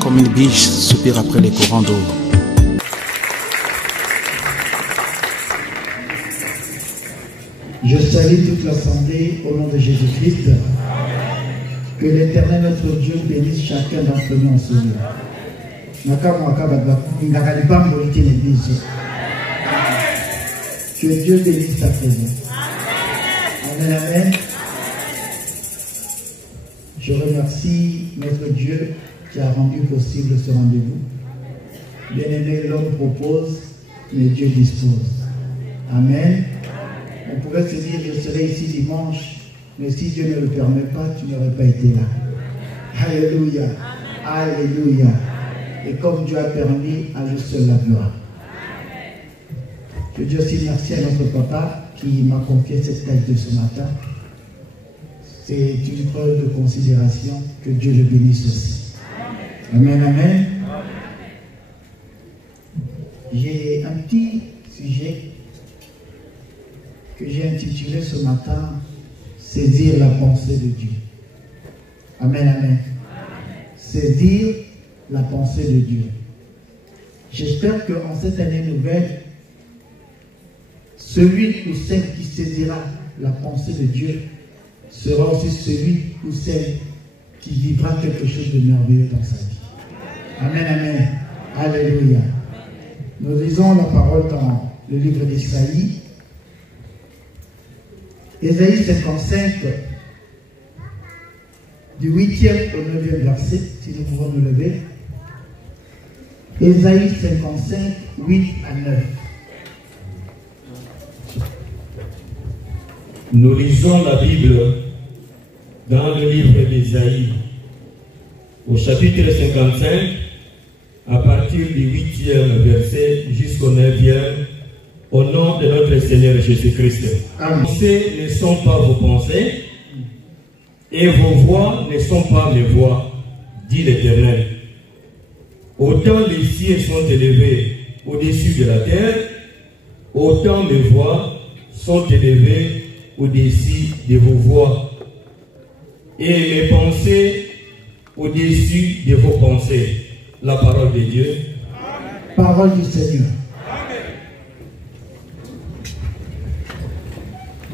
Comme une biche soupire après les courants d'eau. Je salue toute l'assemblée au nom de Jésus-Christ. Que l'Éternel notre Dieu bénisse chacun d'entre nous en ce lieu. Que Dieu bénisse ta présence. Amen, amen. Je remercie notre Dieu qui a rendu possible ce rendez-vous. Bien-aimé, l'homme propose, mais Dieu dispose. Amen. On pourrait se dire, je serai ici dimanche, mais si Dieu ne le permet pas, tu n'aurais pas été là. Alléluia. Alléluia. Et comme Dieu a permis, à lui seul la gloire. Je dis aussi merci à notre papa qui m'a confié cette tâche de ce matin. C'est une preuve de considération. Que Dieu le bénisse aussi. Amen, amen. J'ai un petit sujet que j'ai intitulé ce matin « Saisir la pensée de Dieu ». Amen, amen. Saisir la pensée de Dieu. J'espère qu'en cette année nouvelle, celui ou celle qui saisira la pensée de Dieu sera aussi celui ou celle qui vivra quelque chose de merveilleux dans sa vie. Amen, amen. Alléluia. Nous lisons la parole dans le livre d'Ésaïe. Ésaïe 55, du 8e au 9e verset, si nous pouvons nous lever. Ésaïe 55, 8 à 9. Nous lisons la Bible dans le livre d'Ésaïe, au chapitre 55, à partir du 8e verset jusqu'au 9e, au nom de notre Seigneur Jésus-Christ. Vos pensées ne sont pas vos pensées, et vos voix ne sont pas mes voix, dit l'Éternel. Autant les cieux sont élevés au-dessus de la terre, autant mes voix sont élevées au-dessus de vos voix, et mes pensées au-dessus de vos pensées. La parole de Dieu. Parole du Seigneur.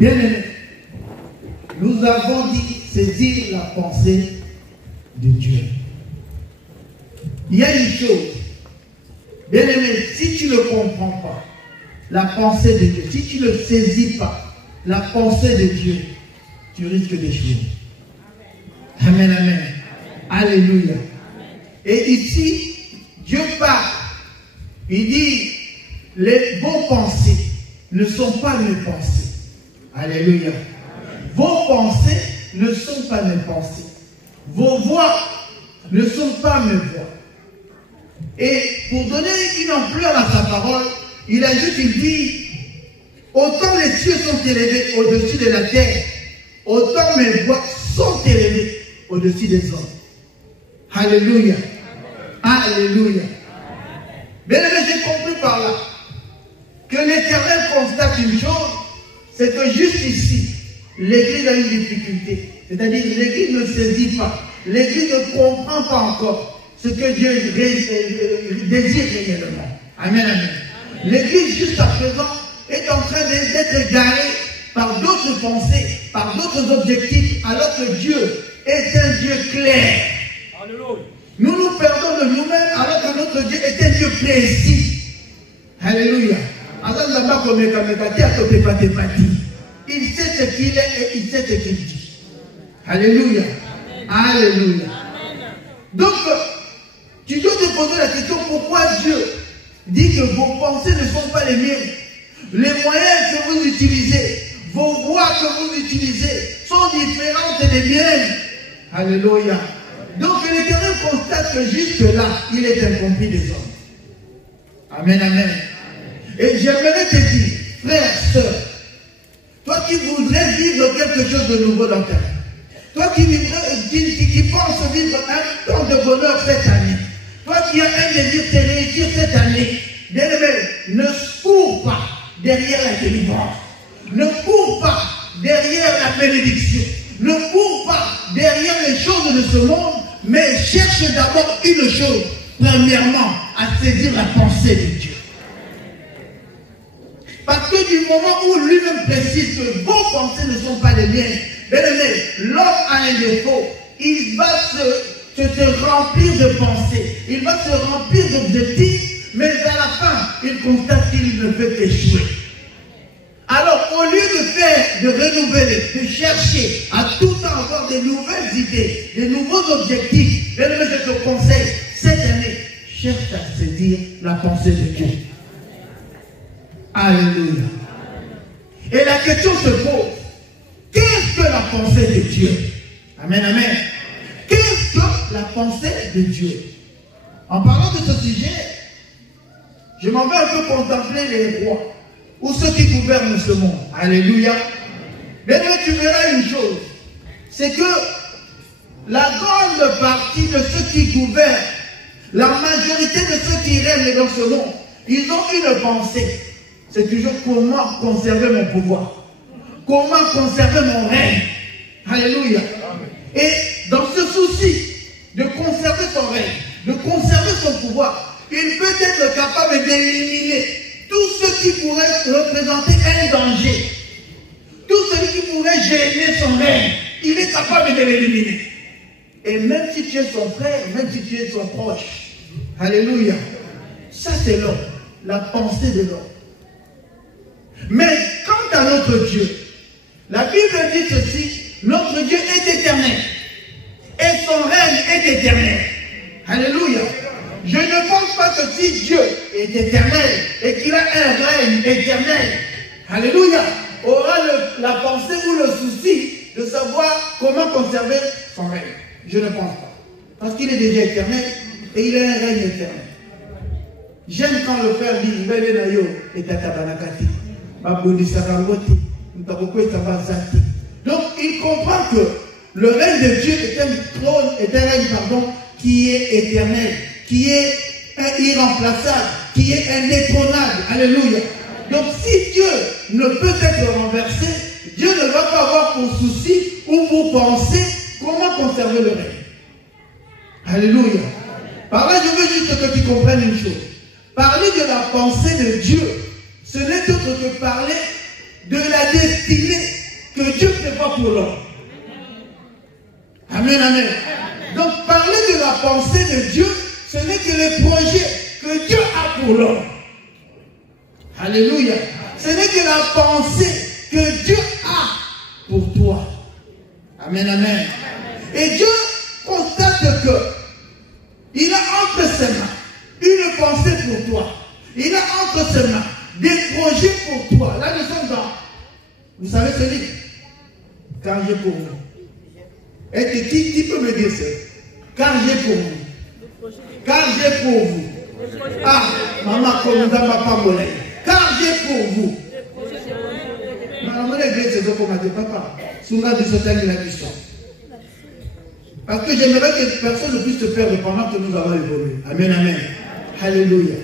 Bien-aimés, nous avons dit saisir la pensée de Dieu. Il y a une chose, bien-aimé, si tu ne comprends pas la pensée de Dieu, si tu ne saisis pas la pensée de Dieu, tu risques d'échouer. Amen, amen. Alléluia. Et ici, Dieu parle. Il dit, vos pensées ne sont pas mes pensées. Alléluia. Vos pensées ne sont pas mes pensées. Vos voix ne sont pas mes voix. Et pour donner une ampleur à sa parole, il ajoute, il dit, autant les cieux sont élevés au-dessus de la terre, autant mes voix sont élevées au-dessus des hommes. Alléluia. Alléluia. Bien aimé, j'ai compris par là que l'Éternel constate une chose, c'est que juste ici, l'Église a une difficulté. C'est-à-dire que l'Église ne saisit pas, l'Église ne comprend pas encore ce que Dieu désire réellement. Amen, amen. L'Église, juste à présent, est en train d'être égarée par d'autres pensées, par d'autres objectifs, alors que Dieu est un Dieu clair. Alléluia. Nous nous perdons de nous-mêmes alors que notre Dieu est un Dieu précis. Alléluia. Il sait ce qu'il est et il sait ce qu'il dit. Alléluia. Alléluia. Donc, tu dois te poser la question, pourquoi Dieu dit que vos pensées ne sont pas les miennes? Les moyens que vous utilisez, vos voix que vous utilisez sont différentes des miennes. Alléluia. Donc l'Éternel constate que jusque-là, il est incompris des hommes. Amen, amen. Et j'aimerais te dire, frère, soeur, toi qui voudrais vivre quelque chose de nouveau dans ta vie, toi qui penses vivre un temps de bonheur cette année, toi qui as un désir de réussir cette année, bien-aimé, ne cours pas derrière la délivrance, ne cours pas derrière la bénédiction, Ne cours pas derrière les choses de ce monde, mais cherche d'abord une chose. Premièrement, à saisir la pensée de Dieu. Parce que du moment où lui-même précise que vos pensées ne sont pas les miennes, bien-aimé, l'homme a un défaut. Il va se remplir de pensées. Il va se remplir d'objectifs, mais à la fin, il constate qu'il ne peut qu'échouer. Alors, au lieu de renouveler, de chercher à tout temps avoir de nouvelles idées, de nouveaux objectifs, bien-aimé, je te conseille, cette année, cherche à saisir la pensée de Dieu. Alléluia. Et la question se pose, qu'est-ce que la pensée de Dieu? Amen, amen. Qu'est-ce que la pensée de Dieu? En parlant de ce sujet, je m'en vais un peu contempler les rois ou ceux qui gouvernent ce monde. Alléluia. Mais là, tu verras une chose, c'est que la grande partie de ceux qui gouvernent, la majorité de ceux qui règnent dans ce monde, ils ont une pensée. C'est toujours comment conserver mon pouvoir. Comment conserver mon règne. Alléluia. Et dans ce souci de conserver son règne, de conserver son pouvoir, il peut être capable d'éliminer tout ce qui pourrait représenter un danger. Tout ce qui pourrait gêner son règne, il est capable de l'éliminer. Et même si tu es son frère, même si tu es son proche. Alléluia. Ça c'est l'homme, la pensée de l'homme. Mais quant à notre Dieu, la Bible dit ceci, notre Dieu est éternel et son règne est éternel. Alléluia. Je ne pense pas que si Dieu est éternel et qu'il a un règne éternel, alléluia, aura la pensée ou le souci de savoir comment conserver son règne. Je ne pense pas. Parce qu'il est déjà éternel et il a un règne éternel. J'aime quand le frère dit, et tatabanakati. Donc il comprend que le règne de Dieu est un trône, est un règne qui est éternel, qui est irremplaçable, qui est indétrônable. Alléluia. Donc si Dieu ne peut être renversé, Dieu ne va pas avoir pour souci ou pour penser comment conserver le règne. Alléluia. Par là, je veux juste que tu comprennes une chose. Parler de la pensée de Dieu, ce n'est autre que parler de la destinée que Dieu prépare pour l'homme. Amen, amen. Donc parler de la pensée de Dieu, ce n'est que les projets que Dieu a pour l'homme. Alléluia. Ce n'est que la pensée que Dieu a pour toi. Amen, amen. Et Dieu constate que il a entre ses mains une pensée pour toi. Il a entre ses mains des projets pour toi. Là, nous sommes dans, vous savez ce livre, Car j'ai pour vous. Et qui peut me dire ça? Car j'ai pour vous. Car j'ai pour vous. Ah, maman, comme nous n'avons pas volé. Car j'ai pour vous. Maman, l'église, c'est ce qu'on m'a dit, papa. Souvent, de ce thème, il a question. Parce que j'aimerais que personne ne puisse se perdre pendant que nous avons évolué. Amen, amen. Alléluia.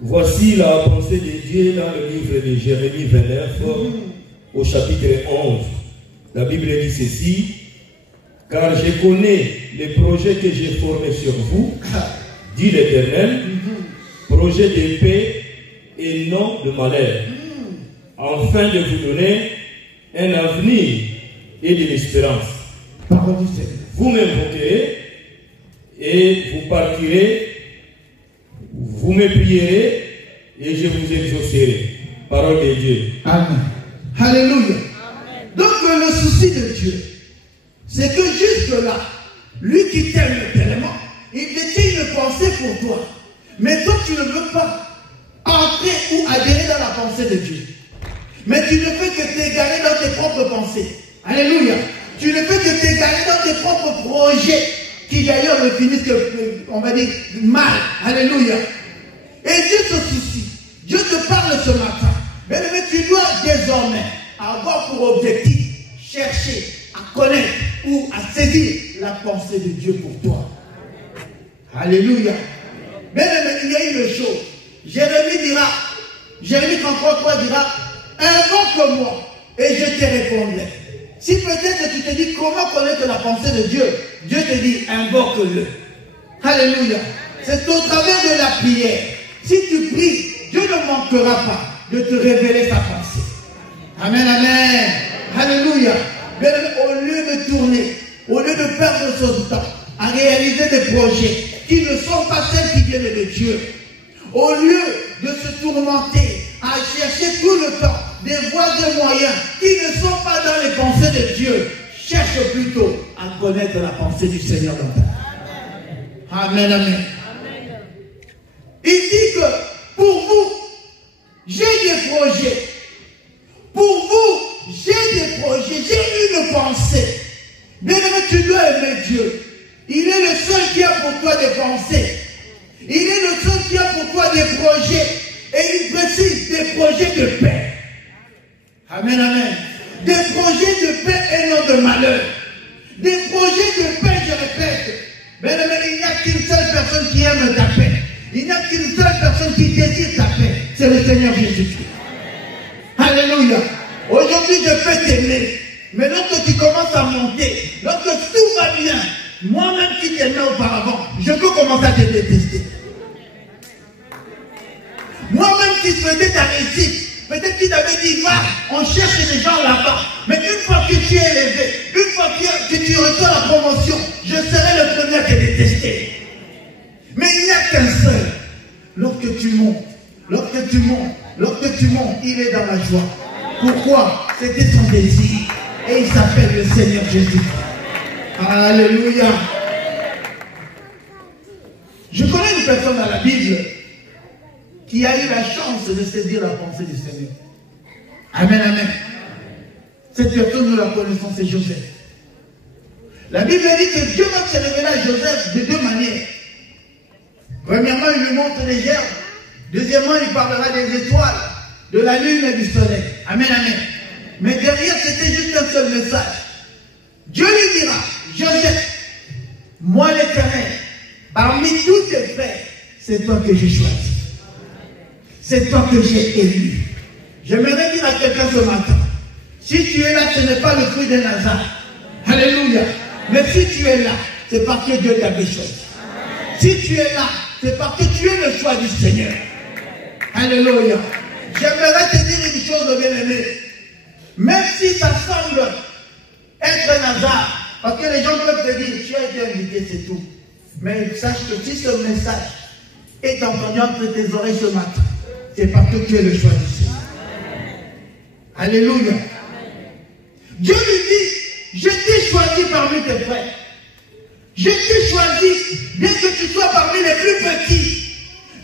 Voici la pensée de Dieu dans le livre de Jérémie 29, au chapitre 11. La Bible dit ceci, car je connais les projets que j'ai formés sur vous, dit l'Éternel, projets de paix et non de malheur, afin de vous donner un avenir et de l'espérance. Vous m'invoquerez et vous partirez, vous me prierez et je vous exaucerai. Parole de Dieu. Amen. Alléluia. Amen. Donc le souci de Dieu, c'est que jusque là, lui qui t'aime tellement, il détient une pensée pour toi. Mais toi, tu ne veux pas entrer ou adhérer dans la pensée de Dieu. Mais tu ne fais que t'égarer dans tes propres pensées. Alléluia. Tu ne fais que t'égarer dans tes propres projets qui d'ailleurs ne finissent que, on va dire, mal. Alléluia. Et Dieu te soucie. Dieu te parle ce matin. Mais tu dois désormais avoir pour objectif chercher à connaître ou à saisir la pensée de Dieu pour toi. Alléluia. Mais il y a une chose. Jérémie 33 dira, invoque-moi et je te répondrai. Si peut-être tu te dis comment connaître la pensée de Dieu, Dieu te dit invoque-le. Alléluia. C'est au travers de la prière. Si tu pries, Dieu ne manquera pas de te révéler sa pensée. Amen, amen. Alléluia. Bien, au lieu de tourner, au lieu de perdre son temps à réaliser des projets qui ne sont pas celles qui viennent de Dieu, au lieu de se tourmenter à chercher tout le temps des voies et moyens qui ne sont pas dans les pensées de Dieu, cherche plutôt à connaître la pensée du Seigneur dans ta vie. Amen, amen. Il dit que pour vous, j'ai des projets. Pour vous, j'ai des projets, j'ai une pensée. Bien aimé, tu dois aimer Dieu. Il est le seul qui a pour toi des pensées. Il est le seul qui a pour toi des projets. Et il précise des projets de paix. Amen, amen. Des projets de paix et non de malheur. Des projets de paix, je répète. Bien aimé, il n'y a qu'une seule personne qui aime ta paix. Il n'y a qu'une seule personne qui désire ta paix. C'est le Seigneur Jésus-Christ. Alléluia. Aujourd'hui, je peux t'aimer. Mais lorsque tu commences à monter, lorsque tout va bien, moi-même qui t'aimais auparavant, je peux commencer à te détester. Moi-même qui souhaitais ta réussite, peut-être qu'il t'avait dit, va, on cherche des gens là-bas. Mais une fois que tu es élevé, une fois que tu reçois la promotion, je serai le premier à te détester. Mais il n'y a qu'un seul. Lorsque tu montes, il est dans la joie. Pourquoi? C'était son désir. Et il s'appelle le Seigneur Jésus. Alléluia. Je connais une personne dans la Bible qui a eu la chance de saisir la pensée du Seigneur. Amen, amen. Cette personne, nous la connaissons, c'est Joseph. La Bible dit que Dieu va se révéler à Joseph de deux manières. Premièrement, il lui montre les gerbes. Deuxièmement, il parlera des étoiles, de la lune et du soleil. Amen, amen. Mais derrière, c'était juste un seul message. Dieu lui dira, Joseph, moi l'Éternel, parmi tous tes frères, c'est toi que j'ai choisi. C'est toi que j'ai élu. J'aimerais dire à quelqu'un ce matin, si tu es là, ce n'est pas le fruit d'un hasard. Alléluia. Mais si tu es là, c'est parce que Dieu t'avait choisi. Si tu es là, c'est parce que tu es le choix du Seigneur. Alléluia. J'aimerais te dire une chose, bien-aimé. Même si ça semble être un hasard, parce que les gens peuvent te dire, tu as été invité, c'est tout. Mais sache que si ce message est entendu entre tes oreilles ce matin, c'est parce que tu es le choix du Seigneur. Alléluia. Dieu lui dit, je t'ai choisi parmi tes frères. Je t'ai choisi, bien que tu sois parmi les plus petits.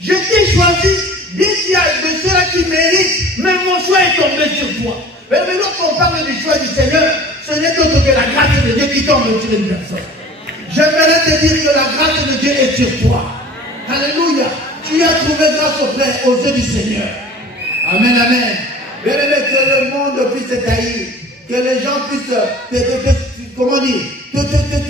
Je t'ai choisi, bien qu'il y a de ceux-là qui méritent, mais mon choix est tombé sur toi. Mais lorsqu'on parle du choix du Seigneur, ce n'est autre que la grâce de Dieu qui tombe sur une personne. J'aimerais te dire que la grâce de Dieu est sur toi. Alléluia. Tu as trouvé grâce aux yeux du Seigneur. Amen, amen. Bien aimé, que le monde puisse te haïr, que les gens puissent te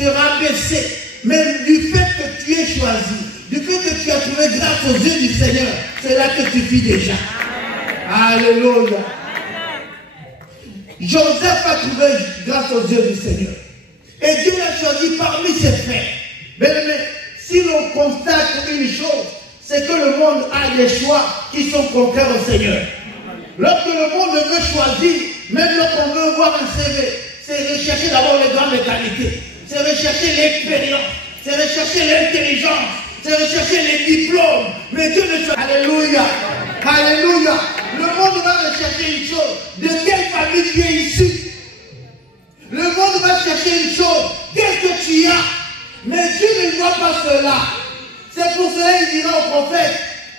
rabaisser. Mais du fait que tu es choisi, du fait que tu as trouvé grâce aux yeux du Seigneur, c'est là que tu vis déjà. Alléluia. Joseph a trouvé grâce aux yeux du Seigneur. Et Dieu l'a choisi parmi ses frères. Mais si l'on constate une chose, c'est que le monde a des choix qui sont contraires au Seigneur. Lorsque le monde veut choisir, même lorsqu'on veut voir un CV, c'est rechercher d'abord les grandes qualités. C'est rechercher l'expérience. C'est rechercher l'intelligence. C'est rechercher les diplômes. Mais Dieu ne choisit. Alléluia. Alléluia. Le monde va rechercher une chose. De quelle famille tu es issu? Le monde va chercher une chose. Qu'est-ce que tu as? Mais Dieu ne voit pas cela. C'est pour cela qu'il dira au prophète,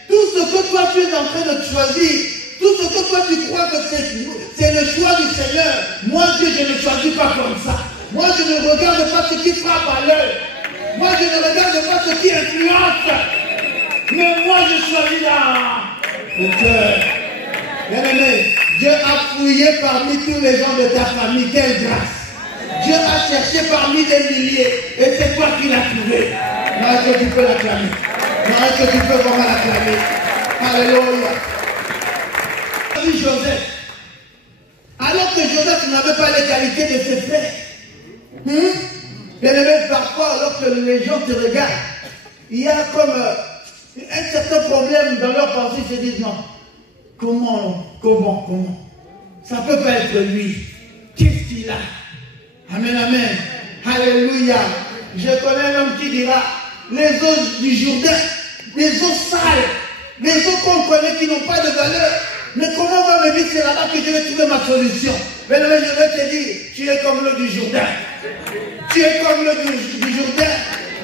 tout ce que toi tu es en train de choisir, tout ce que toi tu crois que c'est le choix du Seigneur, moi Dieu je ne choisis pas comme ça. Moi je ne regarde pas ce qui frappe à l'œil. Moi je ne regarde pas ce qui influence. Mais moi je choisis dans le cœur. Bien-aimé, Dieu a fouillé parmi tous les gens de ta famille. Quelle grâce. Dieu a cherché parmi des milliers. Et c'est toi qui l'as trouvé. Non, est-ce que tu peux l'acclamer? Non, est-ce que tu peux vraiment l'acclamer? Alléluia. Joseph, Alors que Joseph n'avait pas les qualités de ses frères. Bien-aimé, parfois, alors que les gens te regardent, il y a comme un certain problème dans leur pensée. Ils se disent non. Comment? Ça ne peut pas être lui. Qu'est-ce qu'il a? Amen, amen. Alléluia. Je connais un homme qui dira, les eaux du Jourdain, les eaux sales, les eaux qu'on connaît qui n'ont pas de valeur. Mais comment on va me dire c'est là-bas que je vais trouver ma solution? Mais je vais te dire, tu es comme l'eau du Jourdain. Tu es comme l'eau du Jourdain.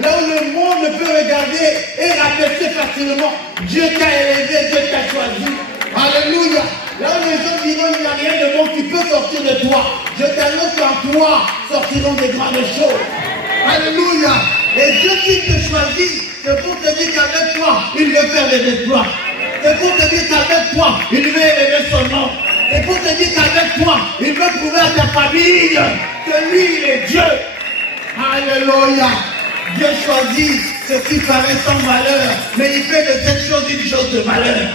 Là où le monde peut regarder et rabaisser facilement. Dieu t'a élevé, Dieu t'a choisi. Alléluia. Là où les gens diront il n'y a rien de bon qui peut sortir de toi. Je t'annonce qu'en toi sortiront des grandes choses. Alléluia. Et Dieu qui te choisit, c'est pour te dire qu'avec toi, il veut faire des exploits. C'est pour te dire qu'avec toi, il veut élever son nom. C'est pour te dire qu'avec toi, il veut prouver à ta famille que lui, il est Dieu. Alléluia. Dieu choisit ce qui paraît sans valeur, mais il fait de cette chose une chose de valeur.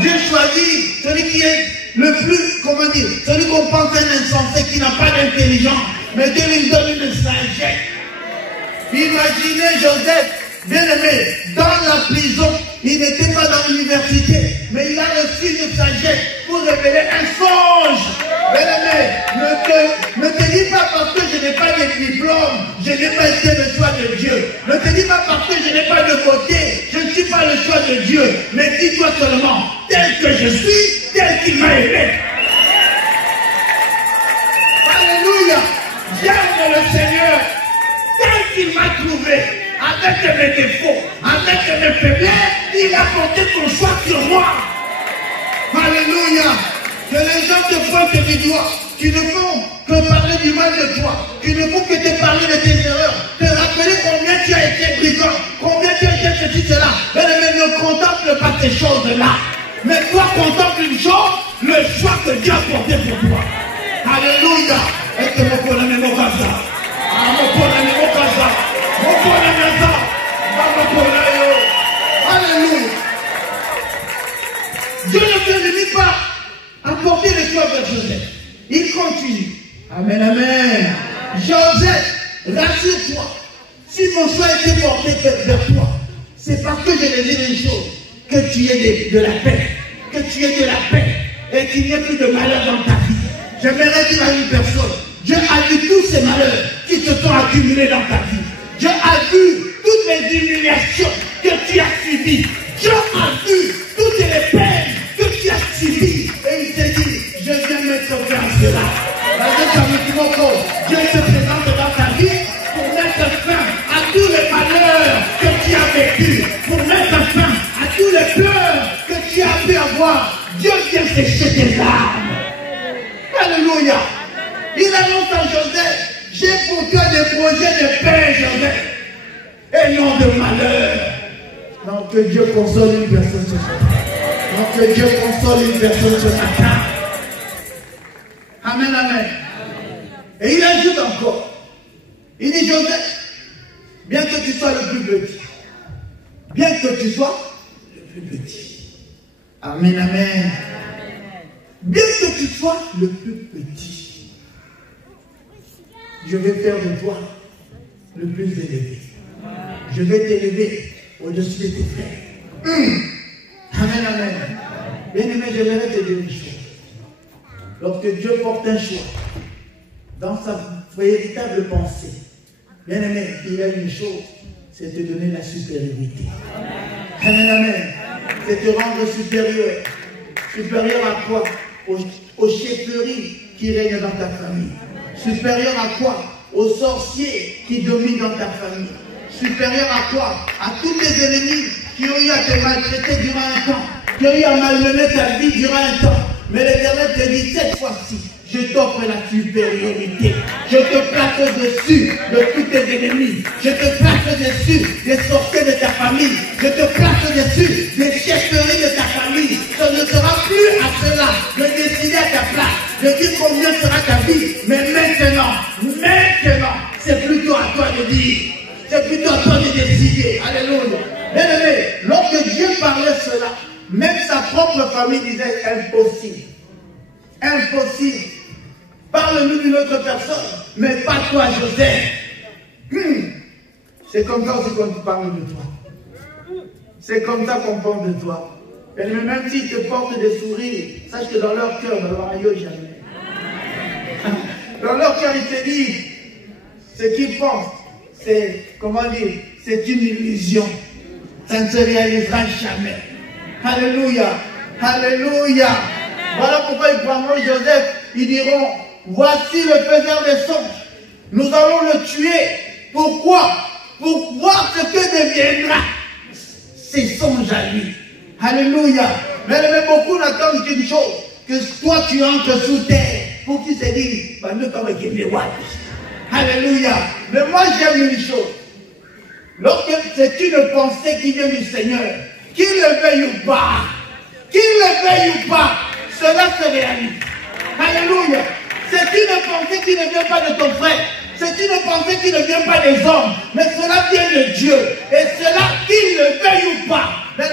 Dieu choisit celui qui est le plus, comment dire, celui qu'on pense un insensé qui n'a pas d'intelligence, mais Dieu lui donne une sagesse. Imaginez Joseph, bien-aimé, dans la prison, il n'était pas dans l'université, mais il a reçu une sagesse pour révéler un songe. Bien-aimé, ne te dis pas parce que je n'ai pas de diplôme, je n'ai pas été le choix de Dieu. Ne te dis pas parce que je n'ai pas de beauté, je ne suis pas le choix de Dieu. Mais dis-toi seulement, tel que je suis, tel qu'il m'a aimé. Alléluia. J'aime le Seigneur, tel qu'il m'a trouvé. Avec mes défauts, avec mes faiblesses, il a porté son choix sur moi. Alléluia. Que les gens te pointent du doigt, qui ne font que parler du mal de toi, qui ne font que te parler de tes erreurs, te rappeler combien tu as été brigand, combien tu as été ceci, cela. Mais ne contemple pas ces choses-là. Mais toi, contemple une chose, le choix que Dieu a porté pour toi. Alléluia. Est-ce que mon problème est mon casa? Mon problème est mon casa. Alléluia. Dieu ne se limite pas à porter le choix vers Joseph. Il continue. Amen, amen. Joseph, rassure-toi. Si mon choix a été porté vers toi, c'est parce que je te dis une chose, que tu aies de la paix, que tu aies de la paix et qu'il n'y ait plus de malheur dans ta vie. J'aimerais dire à une personne, Dieu a vu tous ces malheurs qui se sont accumulés dans ta vie. Dieu a vu toutes les humiliations que tu as subies. Dieu a vu toutes les peines que tu as subies. Et il s'est dit, je viens mettre fin à cela. Dieu se présente dans ta vie pour mettre fin à tous les malheurs que tu as vécus. Pour mettre fin à tous les pleurs que tu as pu avoir. Dieu vient sécher tes larmes. Alléluia. Il annonce à Joseph, j'ai pour toi des projets de paix, Joseph, et non de malheur. Donc que Dieu console une personne ce matin. Donc que Dieu console une personne ce matin. Amen, amen. Et il ajoute encore. Il dit, Joseph, bien que tu sois le plus petit, bien que tu sois le plus petit. Amen, amen. Bien que tu sois le plus petit, je vais faire de toi le plus élevé. Je vais t'élever au-dessus de tes frères. Amen, amen. Bien-aimé, j'aimerais te dire une chose. Lorsque Dieu porte un choix dans sa véritable pensée, bien-aimé, il y a une chose, c'est te donner la supériorité. Amen, amen. C'est te rendre supérieur. Supérieur à quoi? Aux chefferies qui règnent dans ta famille. Supérieur à quoi? Aux sorciers qui dominent dans ta famille. Supérieur à quoi? À tous les ennemis qui ont eu à te maltraiter durant un temps, qui ont eu à malmener ta vie durant un temps. Mais l'Éternel te dit, cette fois-ci, je t'offre la supériorité. Je te place au-dessus de tous tes ennemis. Je te place au-dessus des sorciers de ta famille. Je te place au-dessus des chefferies de ta famille. Ce ne sera plus à cela de décider à ta place, de dire combien sera ta vie. Mais maintenant, c'est plutôt à toi de dire. C'est plutôt à toi de décider. Alléluia. Bien-aimé, lorsque Dieu parlait cela, même sa propre famille disait impossible. Impossible. Parle-nous d'une autre personne, mais pas toi, Joseph. C'est comme ça aussi qu'on parle de toi. C'est comme ça qu'on parle de toi. Et même s'ils te portent des sourires, sache que dans leur cœur, ne va jamais. Dans leur cœur, ils te disent, ce qu'ils pensent, c'est, comment dire, c'est une illusion. Ça ne se réalisera jamais. Alléluia. Alléluia. Voilà pourquoi ils prendront Joseph. Ils diront, voici le faiseur des songes. Nous allons le tuer. Pourquoi? Pour voir ce que deviendra ces songes à lui. Alléluia. Mais beaucoup n'attendent qu'une chose, que toi tu entres sous terre pour qu'ils se disent, alléluia. Mais moi j'aime une chose. Lorsque c'est une pensée qui vient du Seigneur, qu'il le veuille ou pas, cela se réalise. Alléluia. C'est une pensée qui ne vient pas de ton frère. C'est une pensée qui ne vient pas des hommes, mais cela vient de Dieu. Et cela, qu'il le veuille ou pas. Mais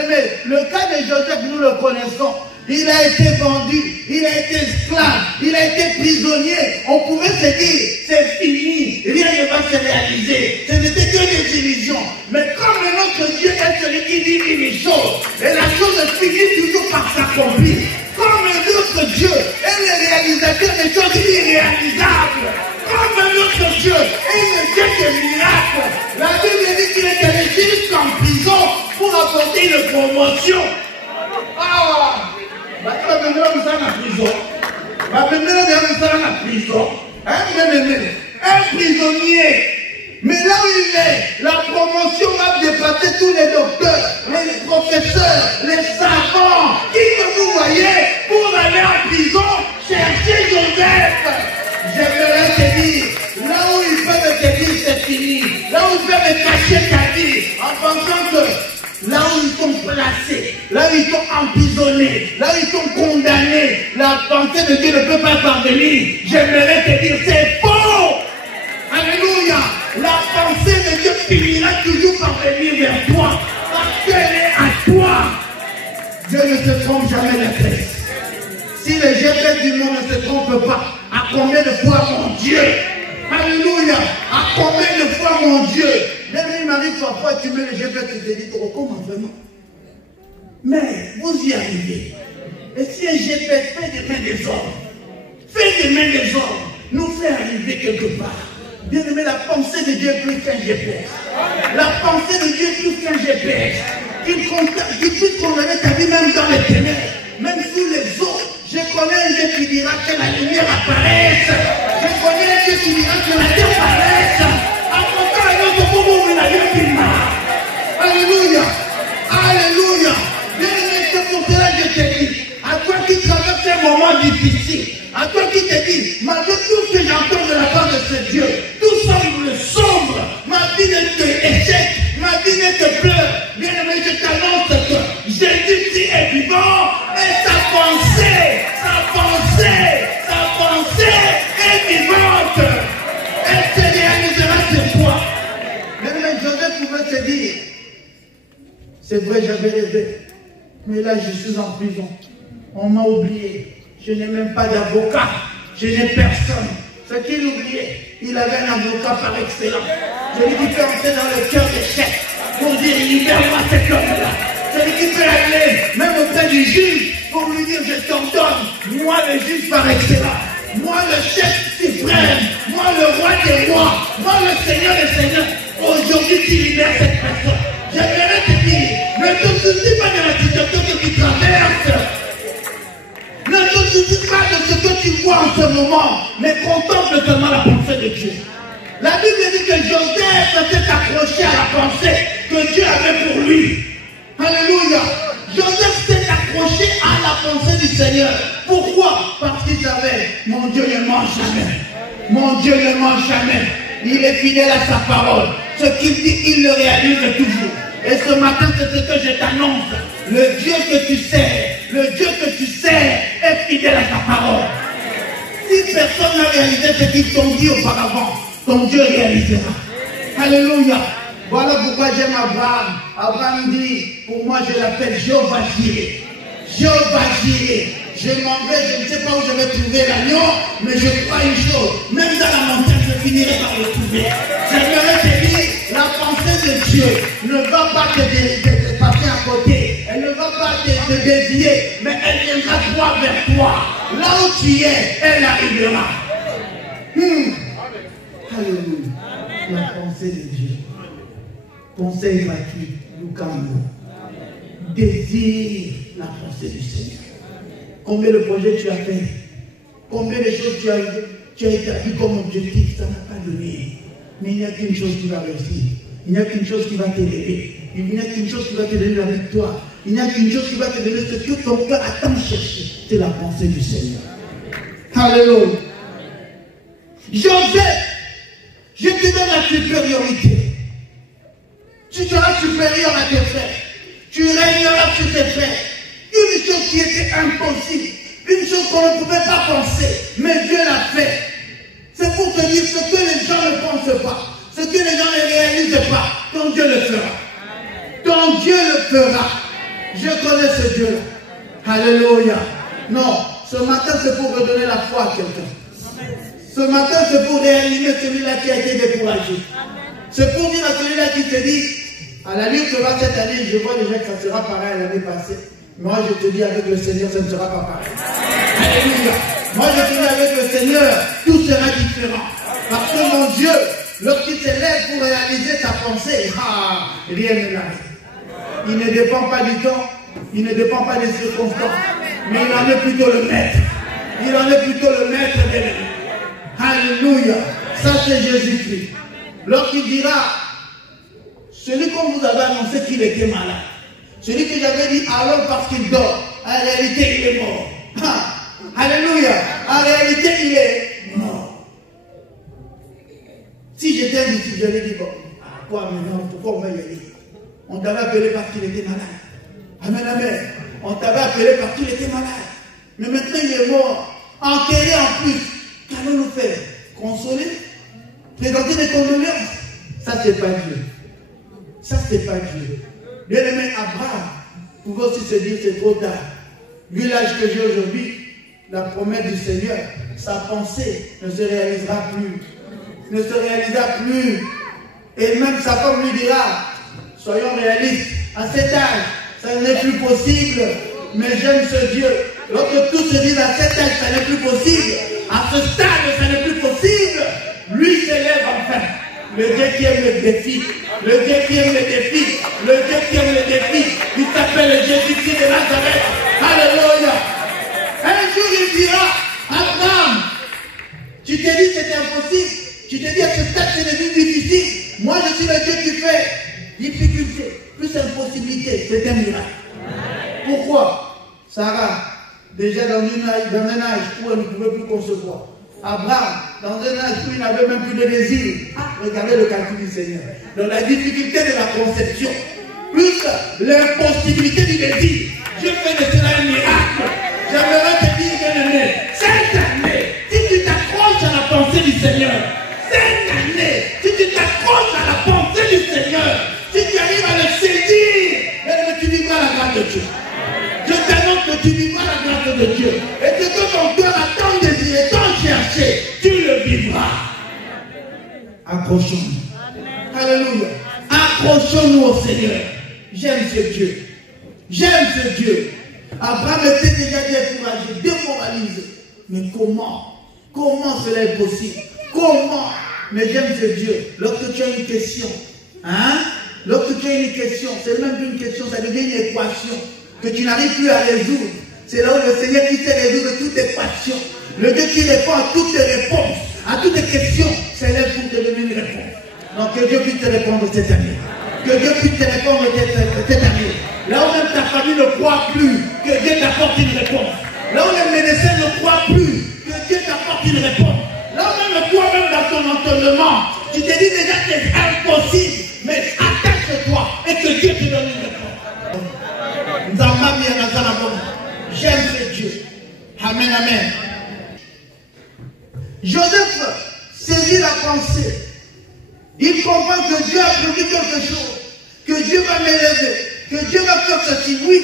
le cas de Joseph, nous le connaissons. Il a été vendu, il a été esclave, il a été prisonnier. On pouvait se dire, c'est fini, rien ne va se réaliser. Ce n'était que des illusions. Mais comme notre Dieu est celui qui dit les choses, et la chose finit toujours par s'accomplir. Comme notre Dieu est le réalisateur des choses irréalisables. Comme notre Dieu est le Dieu des miracles. La Bible dit qu'il est allé jusqu'en prison pour apporter une promotion. Un prisonnier. Mais là où il est, la promotion va dépasser tous les docteurs, les professeurs, les savants. Qui que vous voyez pour aller en prison chercher Joseph? J'aimerais te dire, là où ils peuvent te dire c'est fini, là où ils peuvent cacher ta vie, en pensant que là où ils t'ont placé, là où ils t'ont emprisonné, là où ils t'ont condamné, la pensée de Dieu ne peut pas parvenir. J'aimerais te dire, c'est faux. Alléluia. La pensée de Dieu finira toujours par venir vers toi, parce qu'elle est à toi. Dieu ne se trompe jamais la tête. Si les GPS du monde ne se trompent pas, à combien de fois mon Dieu? Alléluia. À combien de fois mon Dieu? Même il m'arrive parfois, tu mets le GPS, tu te dis, oh, comment vraiment? Mais vous y arrivez. Et si un GPS fait des mains des hommes, nous fait arriver quelque part. Bien aimé, la pensée de Dieu est plus qu'un GPS. La pensée de Dieu est plus qu'un GPS. Qu'il puisse condamner ta vie même dans les ténèbres, même sous les eaux. Je connais un Dieu qui dira que la lumière apparaisse. Je connais un Dieu qui dira que la terre apparaisse. Alléluia. Alléluia. Bien-aimé, c'est pour cela que je te dis, à toi qui traverse un moment difficile, à toi qui te dis, malgré tout ce que j'entends de la part de ce Dieu, tout semble sombre, ma vie n'est que échec, ma vie n'est que pleurs. Bien-aimé, je t'annonce que Jésus est vivant et sa pensée est vivante. Elle se réalisera sur toi. Bien-aimé, Joseph pouvait se dire, c'est vrai, j'avais rêvé, mais là je suis en prison. On m'a oublié. Je n'ai même pas d'avocat. Je n'ai personne. Ce qu'il oubliait, il avait un avocat par excellence. Celui qui peut entrer dans le cœur des chefs pour dire, libère-moi cet homme-là. Celui qui peut aller même auprès du juge pour lui dire, je t'ordonne, moi le juge par excellence, moi le chef suprême, moi le roi des rois, moi le seigneur des seigneurs. Aujourd'hui, tu libères cette personne. J'aimerais te dire, ne te soucie pas de la situation que tu traverses. Ne te soucie pas de ce que tu vois en ce moment, mais contemple seulement la pensée de Dieu. La Bible dit que Joseph s'est accroché à la pensée que Dieu avait pour lui. Alléluia. Joseph s'est accroché à la pensée du Seigneur. Pourquoi? Parce qu'il savait, mon Dieu ne ment jamais. Mon Dieu ne ment jamais. Il est fidèle à sa parole. Ce qu'il dit, il le réalise toujours. Et ce matin, c'est ce que je t'annonce. Le Dieu que tu sais est fidèle à sa parole. Si personne n'a réalisé ce qu'ils t'ont dit auparavant, ton Dieu réalisera. Alléluia. Voilà pourquoi j'aime Abraham. Abraham dit, pour moi je l'appelle Jéhovah Jireh. Jéhovah Jireh. je m'en vais, je ne sais pas où je vais trouver l'agneau, mais je crois une chose, même dans la montagne, je finirai par le trouver. J'aimerais te dire, la pensée de Dieu ne va pas te passer à côté, elle ne va pas te dévier, mais elle viendra droit vers toi. Là où tu es, elle arrivera. Alléluia. La pensée de Dieu. Conseil gratuit, Lucambo. Désire la pensée du Seigneur. Combien de projets tu as fait? Combien de choses tu as établi comme objectif? Ça n'a pas donné. Mais il n'y a qu'une chose qui va réussir. Il n'y a qu'une chose qui va t'élever. Il n'y a qu'une chose qui va te donner la victoire. Il n'y a qu'une chose qui va te donner ce que ton cœur a tant cherché. C'est la pensée du Seigneur. Alléluia. Joseph, je te donne la supériorité. Tu seras supérieur à tes frères. Tu régneras sur tes frères. Une chose qui était impossible. Une chose qu'on ne pouvait pas penser. Mais Dieu l'a fait. C'est pour te dire ce que les gens ne pensent pas. Ce que les gens ne réalisent pas. Ton Dieu le fera. Ton Dieu le fera. Je connais ce Dieu-là. Alléluia. Non, ce matin c'est pour redonner la foi à quelqu'un. Ce matin c'est pour réanimer celui-là qui a été découragé. C'est pour dire à celui-là qui te dit, à la lutte que va cette année, je vois déjà que ça sera pareil l'année passée. Moi je te dis avec le Seigneur, ça ne sera pas pareil. Alléluia. Moi je te dis avec le Seigneur, tout sera différent. Parce que mon Dieu, lorsqu'il se lève pour réaliser sa pensée, rien ne l'arrête. Il ne dépend pas du temps, il ne dépend pas des circonstances, mais il en est plutôt le maître. Il en est plutôt le maître de l'année. Alléluia. Ça c'est Jésus-Christ. Lorsqu'il dira, celui qu'on vous avait annoncé qu'il était malade, celui que j'avais dit alors parce qu'il dort, en réalité il est mort. Alléluia. En réalité il est mort. Si j'étais un disciple, je lui ai dit, bon, quoi maintenant, pourquoi on va y aller? On t'avait appelé parce qu'il était malade. Amen, amen. On t'avait appelé parce qu'il était malade. Mais maintenant il est mort. Enterré en plus. Qu'allons-nous faire? Consoler? Présenter des condoléances? Ça c'est pas Dieu. Ça c'est pas Dieu. Bien aimé, Abraham pouvait aussi se dire c'est trop tard. Vu l'âge que j'ai aujourd'hui, la promesse du Seigneur, sa pensée ne se réalisera plus. Ne se réalisera plus. Et même sa femme lui dira, soyons réalistes, à cet âge, ça n'est plus possible. Mais j'aime ce Dieu. Lorsque tous se disent à cet âge, ça n'est plus possible. À ce stade, ça n'est plus possible. Lui s'élève enfin. Le Dieu qui aime le défi. Le Dieu qui aime le défi. Le Dieu qui aime le défi. Il s'appelle Jésus-Christ de Nazareth. Alléluia. Un jour il dira, Abraham, tu t'es dit c'est impossible. Tu t'es dit à ce stade c'est devenu difficile. Moi je suis le Dieu qui fait difficulté plus impossibilité. C'est un miracle. Pourquoi? Sarah, déjà dans un âge où elle ne pouvait plus concevoir. Abraham, dans un âge où il n'avait même plus de désir. Regardez le calcul du Seigneur. Dans la difficulté de la conception, plus l'impossibilité du désir, Dieu fait de cela un miracle. J'aimerais te dire, bien-aimé, cette année, si tu t'accroches à la pensée du Seigneur, cette année, si tu t'accroches à la pensée du Seigneur, si tu arrives à le saisir, bien-aimé, tu vivras la grâce de Dieu. Je t'annonce que tu vivras la grâce de Dieu. Et ce que ton cœur a tant désiré, tant cherché, tu le vivras. Accrochons-nous. Alléluia. Accrochons-nous au Seigneur. J'aime ce Dieu. J'aime ce Dieu. Abraham était déjà découragé, démoralisé. Mais comment? Comment cela est possible? Comment? Mais j'aime ce Dieu. Lorsque tu as une question, lorsque tu as une question, c'est même plus une question, ça devient une équation que tu n'arrives plus à résoudre. C'est là où le Seigneur qui sait résoudre toutes tes passions. Le Dieu qui répond à toutes tes réponses, à toutes tes questions, c'est là pour te donner une réponse. Donc que Dieu puisse te répondre cette année. Que Dieu puisse te répondre cette année. Là où même ta famille ne croit plus, que Dieu t'apporte une réponse. Là où les médecins ne croient plus, que Dieu t'apporte une réponse. Là où même toi-même dans ton entendement, tu te dis déjà que c'est impossible, mais attache-toi et que Dieu te donne une réponse. J'aime ce Dieu. Amen, amen. Joseph saisit la pensée. Il comprend que Dieu a prévu quelque chose, que Dieu va m'élever, que Dieu va faire ceci. Oui,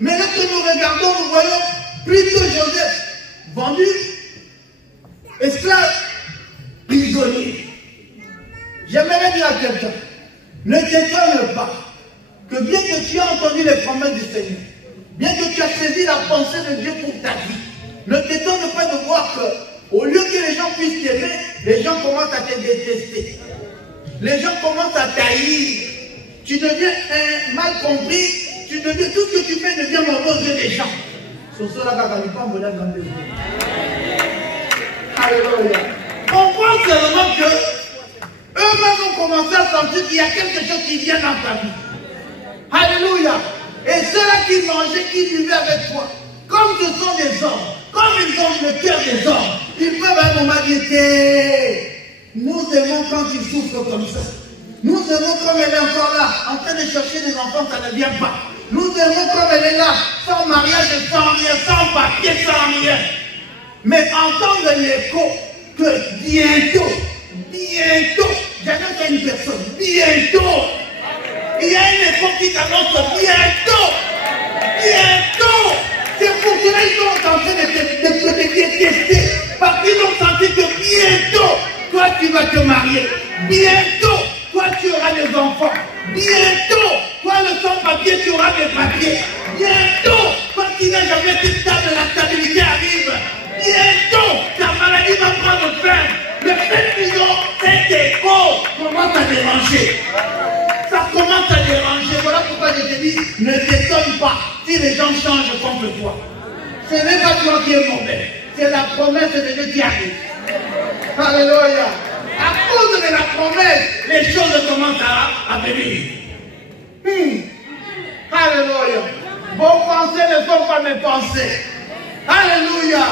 mais lorsque nous regardons, nous voyons Plutôt Joseph, vendu, esclave, prisonnier. J'aimerais dire à quelqu'un, ne t'étonne pas que bien que tu aies entendu les promesses du Seigneur, bien que tu as saisi la pensée de Dieu pour ta vie, ne t'étonne pas de voir que, au lieu que les gens puissent t'aimer, les gens commencent à te détester. Les gens commencent à t'haïr. Tu deviens mal compris. Tu deviens, tout ce que tu fais devient mauvais aux yeux des gens. Sur cela, alléluia. On pense seulement que eux-mêmes ont commencé à sentir qu'il y a quelque chose qui vient dans ta vie. Alléluia. Et ceux-là qui mangeaient, qui vivaient avec toi, comme ce sont des hommes, comme ils ont le cœur des hommes, ils peuvent à un moment dire, nous aimons quand ils souffrent comme ça. Nous aimons comme elle est encore là, en train de chercher des enfants, ça ne vient pas. Nous aimons comme elle est là, sans mariage, sans rien, sans papier, sans rien. Mais entendre l'écho que bientôt, j'annonce à une personne, bientôt, il y a une écho qui t'annonce bientôt. C'est pour cela qu'ils sont en train de te détester. Parce qu'ils ont senti que bientôt, toi tu vas te marier. Bientôt, toi tu auras des enfants. Bientôt, toi le sans-papier, tu auras des papiers. Bientôt, toi qui n'as jamais été stable, la stabilité arrive. Bientôt, ta maladie va prendre fin. Le fait qu'ils ont cet écho commence à déranger. Ça commence à déranger. Voilà pourquoi je te dis, ne t'étonne pas si les gens changent contre toi. Ce n'est pas toi qui es mauvais. C'est la promesse de Dieu qui arrive. Alléluia. À cause de la promesse, les choses commencent à venir. Alléluia. Vos pensées ne sont pas mes pensées. Alléluia.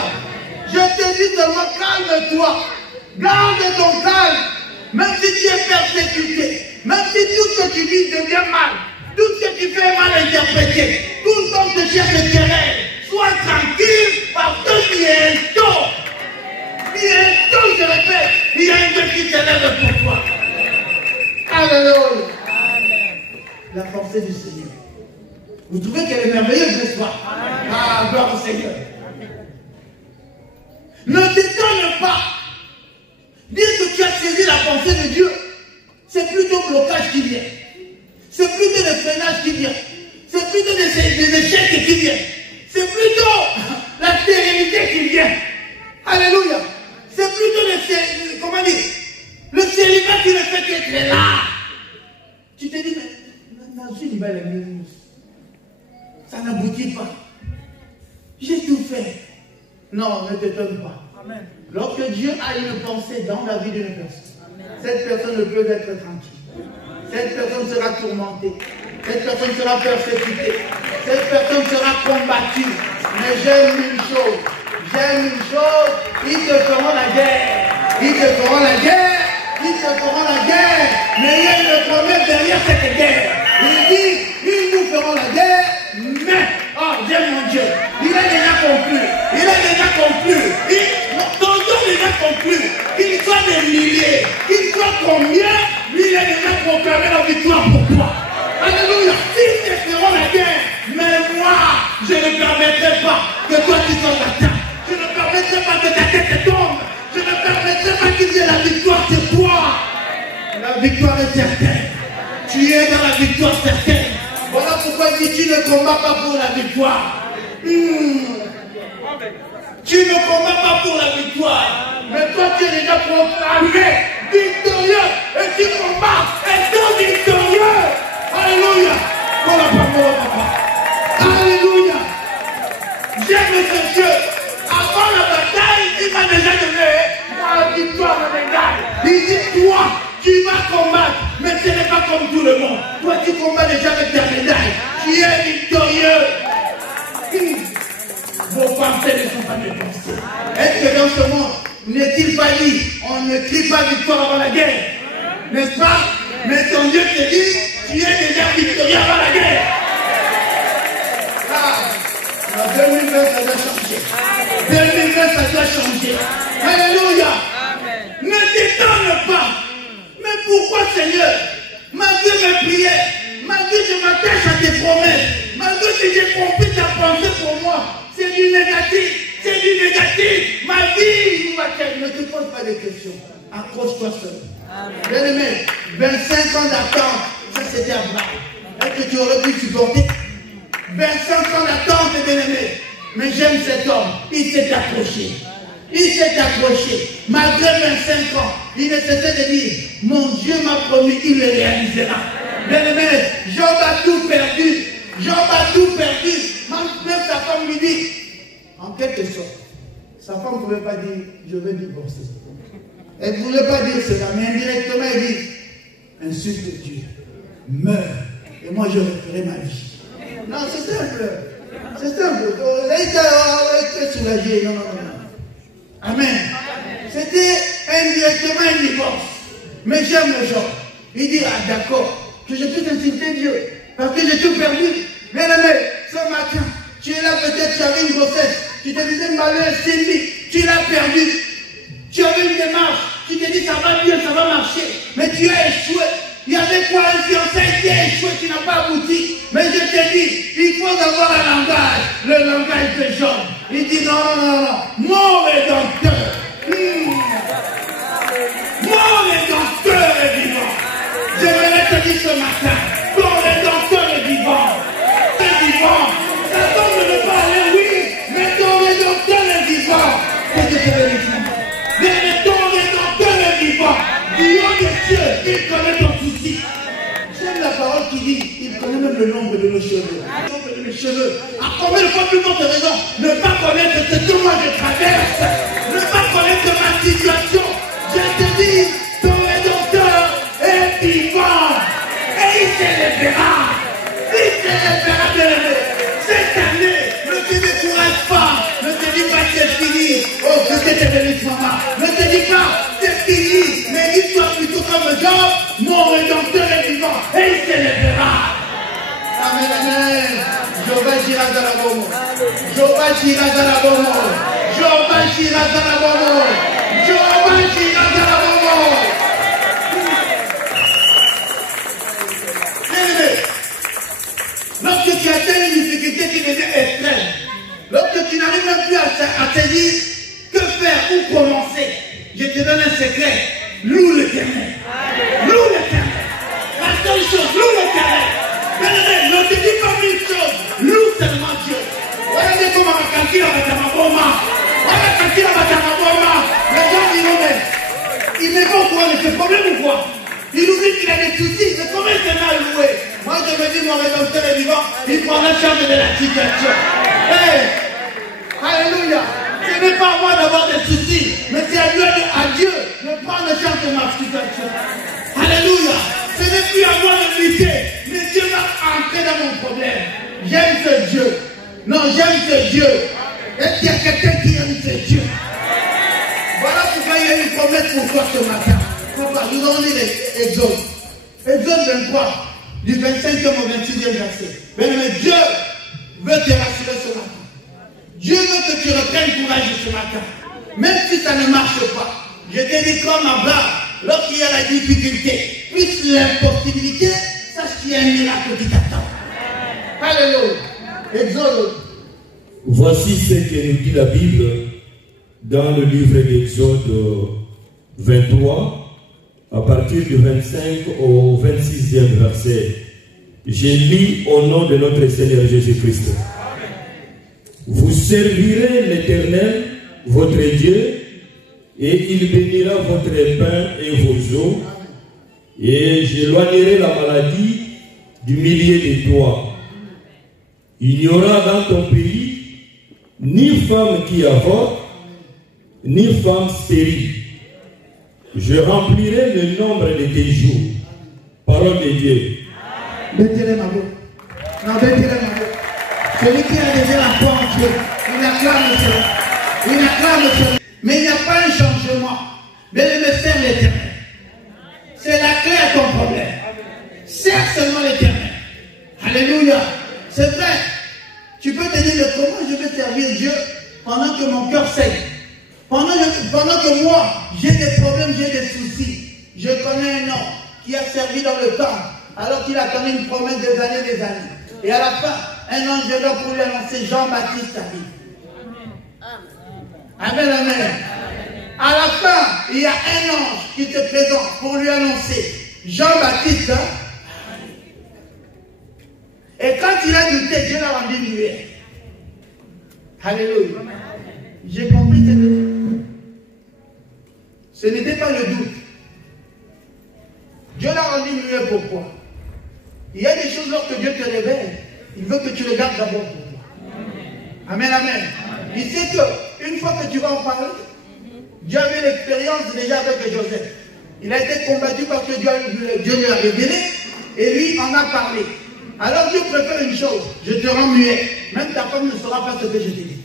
Je te dis seulement calme-toi. Garde ton calme. Même si tu es persécuté, même si tout ce que tu dis devient mal, tout ce que tu fais est mal interprété, tout le temps te cherche le terrain, sois tranquille parce que bientôt, je répète, il y a un Dieu qui s'élève pour toi. Alléluia. La pensée du Seigneur. Vous trouvez qu'elle est merveilleuse, n'est-ce pas? Ah, gloire au Seigneur. Ne t'étonne pas. Bien que tu as saisi la pensée de Dieu, c'est plutôt le blocage qui vient. C'est plutôt le freinage qui vient. C'est plutôt des échecs qui viennent. C'est plutôt la stérilité qui vient. Alléluia. C'est plutôt le célibat qui ne fait qu'être là. Tu te dis, mais ça n'aboutit pas. J'ai tout fait. Non, ne t'étonne pas. Amen. Lorsque Dieu a une pensée dans la vie d'une personne, cette personne ne peut être tranquille. Cette personne sera tourmentée. Cette personne sera persécutée. Cette personne sera combattue. Mais j'aime une chose. Ils te feront la guerre. Ils te feront la guerre. Mais il y a une promesse derrière cette guerre. Il dit, ils nous feront la guerre. Mais, oh Dieu mon Dieu, il a déjà conclu. Ton Dieu a déjà conclu. Qu'il soit des milliers, qu'il soit combien, lui il a déjà proclamé la victoire pour toi. Alléluia. Ils te feront la guerre. Mais moi, je ne permettrai pas que toi tu sois atteint. Je ne permettrai pas que ta tête tombe. Je ne permettrai pas qu'il y ait la victoire sur toi. La victoire est certaine. Tu es dans la victoire certaine. Voilà pourquoi il dit tu ne combats pas pour la victoire. Tu ne combats pas pour la victoire. Mais toi tu es déjà proclamé victorieux. Et tu combats étant victorieux. Alléluia. Pour la parole, papa. Alléluia. J'aime ce Dieu. Avant la bataille, il m'a déjà donné la victoire, la médaille. Il dit toi, tu vas combattre. Mais ce n'est pas comme tout le monde. Toi, tu combats déjà avec ta médaille. Tu es victorieux. Vos pensées ne sont pas mes pensées. Est-ce que dans ce monde, n'est-il pas dit, on ne crie pas victoire avant la guerre? N'est-ce pas? Mais ton Dieu te dit, tu es déjà victorieux avant la guerre. En 2020, ça doit changer. 2020, ça doit changer. Alléluia. Ne t'étonne pas. Mais pourquoi, Seigneur, malgré mes prières, malgré que je m'attache à tes promesses, malgré que j'ai compris ta pensée pour moi, Seigneur, du négatif. C'est du négatif. Ma vie, ne te pose pas de questions. Accroche-toi seul. Bien aimé, 25 ans d'attente, ça c'était Abraham. Est-ce que tu aurais pu supporter 25 ans d'attente, bien aimé. Mais j'aime cet homme. Il s'est accroché. Il s'est accroché. Malgré 25 ans, il ne cessait de dire, mon Dieu m'a promis, il le réalisera. Bien aimé, Job a tout perdu. Job a tout perdu. Même sa femme lui dit, en quelque sorte, sa femme ne pouvait pas dire, je vais divorcer. Elle ne voulait pas dire cela, mais indirectement, elle dit, insulte Dieu, meurs, et moi je referai ma vie. Non, c'est simple. C'est simple. Elle était soulagée. Non. Amen. C'était indirectement un divorce. Mais j'aime le genre. Il dit, ah d'accord, que je puisse insulter Dieu, parce que j'ai tout perdu. Bien aimé, ce matin, tu es là peut-être, tu avais une grossesse, tu te disais, malheur, Cindy, tu l'as perdu. Tu avais une démarche, tu te dis, ça va bien, ça va marcher, mais tu as échoué. Il y avait quoi, un fiançailles qui a échoué, qui n'a pas abouti. Mais je te dis, il faut avoir un langage, le langage de Job. Il dit, non, mon rédempteur. Mon rédempteur est vivant. J'aimerais te dire ce matin, ton rédempteur est vivant. C'est vivant. Ça tombe de ne pas aller, oui, mais ton rédempteur est vivant. C'est que je vais le dire. Mais ton rédempteur est vivant. Du haut des cieux, il connaît ton souci. J'aime la parole qui dit, il connaît même le nombre de nos cheveux. Le nombre de mes cheveux. À combien de fois plus forte raison, ne pas connaître ce que moi je traverse, ne pas connaître ma situation. Je te dis, ton rédempteur est vivant. Et il s'élèvera. Il s'élèvera de l'élever. Cette année, ne te décourage pas. Ne te dis pas que c'est fini. Oh, que c'était de l'histoire. Ne te dis pas, c'est fini. Mais dis-toi plutôt comme Job, mon rédempteur est vivant. Et il s'élèvera. Amen, amen. Jehovah Jireh dans la bomo. Jehovah Jireh dans la bomo. Jehovah Jireh dans la bomo. Jehovah Jireh dans la bomo. Lorsque tu atteins une difficulté qui devient extrême, lorsque tu n'arrives même plus à te dire que faire, où commencer, je te donne un secret. Loue l'Éternel. Loue l'Éternel. La seule chose, loue l'Éternel. Ne te dis pas mille choses. Loue seulement Dieu. Regardez comment on va calculer avec ma bomba. On va calculer avec ma bomba. Les gens diront, mais il n'est pas au courant de ce problème ou quoi? Il oublie qu'il a des soucis. Mais comment il s'est mal loué? Moi je me dis, mon rédempteur est vivant. Il prendra charge de la situation. Hey! Alléluia. Ce n'est pas à moi d'avoir des soucis, mais c'est à Dieu de prendre charge de ma situation. Alléluia. Ce n'est plus à moi de lutter, mais Dieu va entrer dans mon problème. J'aime ce Dieu. Non, j'aime ce Dieu. Est-ce qu'il y a quelqu'un qui aime ce Dieu? Voilà pourquoi il y a une promesse pour toi ce matin. Pourquoi? Nous allons lire Exode. Exode 23, du 25e au 26e verset. Mais Dieu veut te rassurer ce matin. Dieu veut que tu reprennes courage ce matin. Même si ça ne marche pas. Je te dis comme Abraham, lorsqu'il y a la difficulté, plus l'impossibilité, sache qu'il y a un miracle qui t'attend. Alléluia. Exode. Voici ce que nous dit la Bible dans le livre d'Exode 23, à partir du 25 au 26e verset. Je lis au nom de notre Seigneur Jésus-Christ. Vous servirez l'Éternel, votre Dieu, et il bénira votre pain et vos eaux, et j'éloignerai la maladie du milieu de toi. Il n'y aura dans ton pays ni femme qui avorte, ni femme stérile. Je remplirai le nombre de tes jours. Parole de Dieu. Bethléem ma voix. Non, Bethléem ma voix. Celui qui a déjà la foi en Dieu, il acclame cela. Il acclame cela. Mais il n'y a pas un changement. Mais le serre l'Éternel. C'est la clé à ton problème. Serre seulement l'Éternel. Alléluia. C'est vrai. Tu peux te dire, mais comment je vais servir Dieu pendant que mon cœur saigne? Pendant que moi, j'ai des problèmes, j'ai des soucis. Je connais un homme qui a servi dans le temple, alors qu'il a connu une promesse des années. Et à la fin, un ange de l'homme pour lui annoncer Jean-Baptiste arrive. Amen, amen. À la fin, il y a un ange qui se présente pour lui annoncer Jean-Baptiste. Et quand il a douté, Dieu l'a rendu muet. Alléluia. J'ai compris que ce n'était pas le doute. Dieu l'a rendu muet pourquoi? Il y a des choses lorsque Dieu te révèle, il veut que tu le gardes d'abord pour toi. Amen, amen. Il sait qu'une fois que tu vas en parler, Dieu a eu l'expérience déjà avec Joseph. Il a été combattu parce que Dieu lui a révélé et lui en a parlé. Alors Dieu préfère une chose, je te rends muet. Même ta femme ne saura pas ce que je t'ai dit.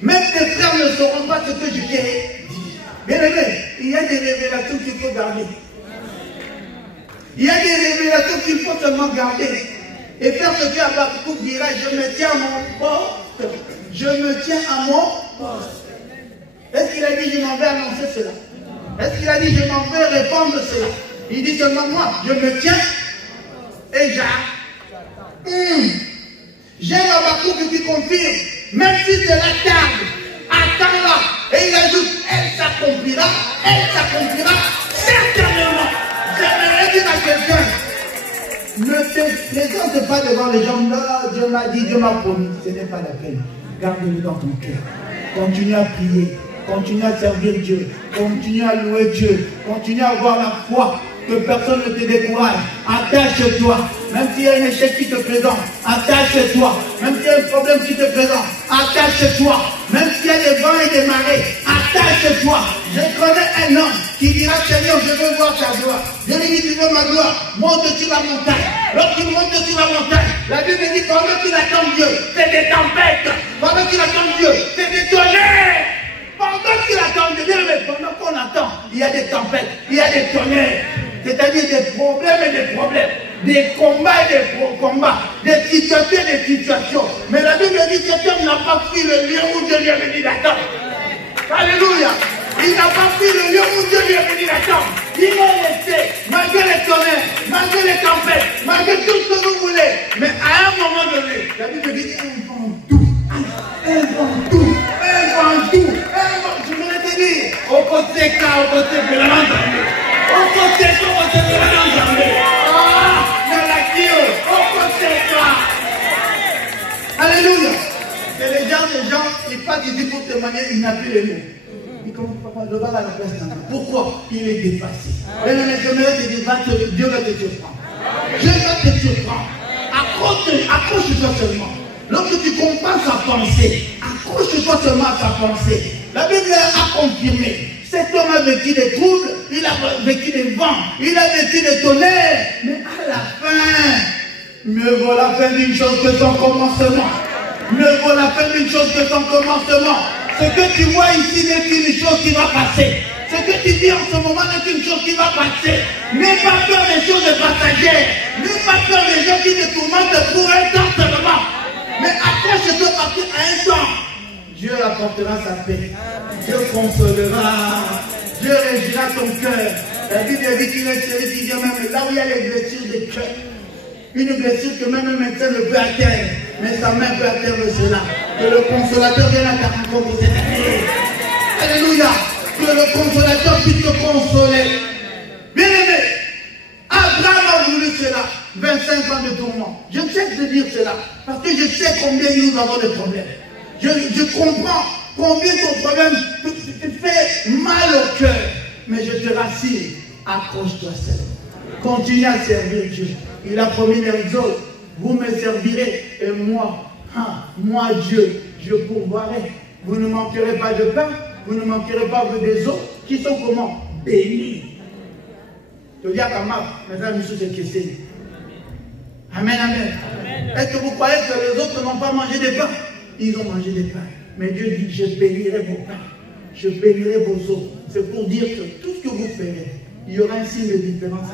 Même tes frères ne sauront pas ce que je t'ai dit. Bien aimé, il y a des révélations qu'il faut garder. Il y a des révélations qu'il faut seulement garder. Et faire ce que Habakkuk dira, je me tiens à mon poste. Je me tiens à mon poste. Est-ce qu'il a dit, je m'en vais annoncer cela? Est-ce qu'il a dit, je m'en vais répondre cela? Il dit seulement moi, je me tiens et j'attends. J'aime Habakkuk qui confirme, même si cela tarde, attends-la. Et il ajoute, elle s'accomplira certainement. J'aimerais dire à quelqu'un, ne te présente pas devant les gens, là, Dieu m'a dit, Dieu m'a promis. Ce n'est pas la peine. Garde-le dans ton cœur. Continue à prier. Continue à servir Dieu. Continue à louer Dieu. Continue à avoir la foi. Que personne ne te décourage. Attache-toi. Même s'il y a un échec qui te présente, attache-toi. Même s'il y a un problème qui te présente, attache-toi. Même s'il y a des vents et des marées, attache-toi. Je connais un homme qui dira, Seigneur, je veux voir ta gloire. Je lui dis, tu veux ma gloire, monte sur la montagne. Lorsqu'il monte sur la montagne, la Bible dit, pendant qu'il attend Dieu, c'est des tempêtes. Pendant qu'il attend Dieu, c'est des tonnerres. Pendant qu'il attend Dieu, mais pendant qu'on attend, il y a des tempêtes, il y a des tonnerres. C'est-à-dire des problèmes et des problèmes, des combats et des combats, des situations et des situations. Mais la Bible dit que cet homme n'a pas pris le lieu où Dieu lui avait dit d'attendre. Alléluia. Il n'a pas pris le lieu où Dieu lui avait dit d'attendre. Il est resté, malgré les tonnerres, malgré les tempêtes, malgré tout ce que vous voulez. Mais à un moment donné, la Bible dit un vent doux, un vent doux, un vent doux, un vent. Je voulais te dire, au côté cas, au côté de la au côté de la alléluia. C'est les gens, ils partent ici pour témoigner, ils n'ont plus les mots. Ils commencent, papa, je vais à la place d'un homme. Pourquoi? Il est dépassé. Et le j'aimerais te dire, Dieu va te surprendre. Dieu va te surprendre. Accroche-toi seulement. Lorsque tu comprends sa pensée, accroche-toi seulement à sa pensée. La Bible a confirmé. Cet homme a vécu des troubles, il a vécu des vents, il a vécu des tonnerres. Mais à la fin, mieux vaut la fin d'une chose que son commencement. Mieux vaut la fin d'une chose que son commencement. Ce que tu vois ici n'est qu'une chose qui va passer. Ce que tu dis en ce moment n'est qu'une chose qui va passer. N'aie pas peur des choses passagères. N'aie pas peur des gens qui te tourmentent pour un temps seulement. Mais accroche-toi parce qu'à un temps, Dieu apportera sa paix. Dieu consolera. Dieu régira ton cœur. La Bible dit qu'il est celui qui vient même là où il y a les blessures de cœur. Une blessure que même un médecin ne peut atteindre. Mais sa main peut atteindre cela. Que le consolateur vienne à ta rencontre cette année. Alléluia. Que le consolateur puisse te consoler. Bien aimé, Abraham a voulu cela. 25 ans de tourment. Je cesse de dire cela. Parce que je sais combien nous avons de problèmes. Je comprends combien ton problème te fait mal au cœur. Mais je te rassure, accroche-toi seulement. Continue à servir Dieu. Il a promis l'exode. Vous me servirez et moi, Dieu, je pourvoirai. Vous ne manquerez pas de pain, vous ne manquerez pas des eaux qui sont comment? Bénis. Je dis à ta mère, maintenant, je suis inquiété. Amen, amen. Est-ce que vous croyez que les autres n'ont pas mangé des pains? Ils ont mangé des pains. Mais Dieu dit, je bénirai vos pains. Je bénirai vos eaux. C'est pour dire que tout ce que vous ferez, il y aura un signe de différence.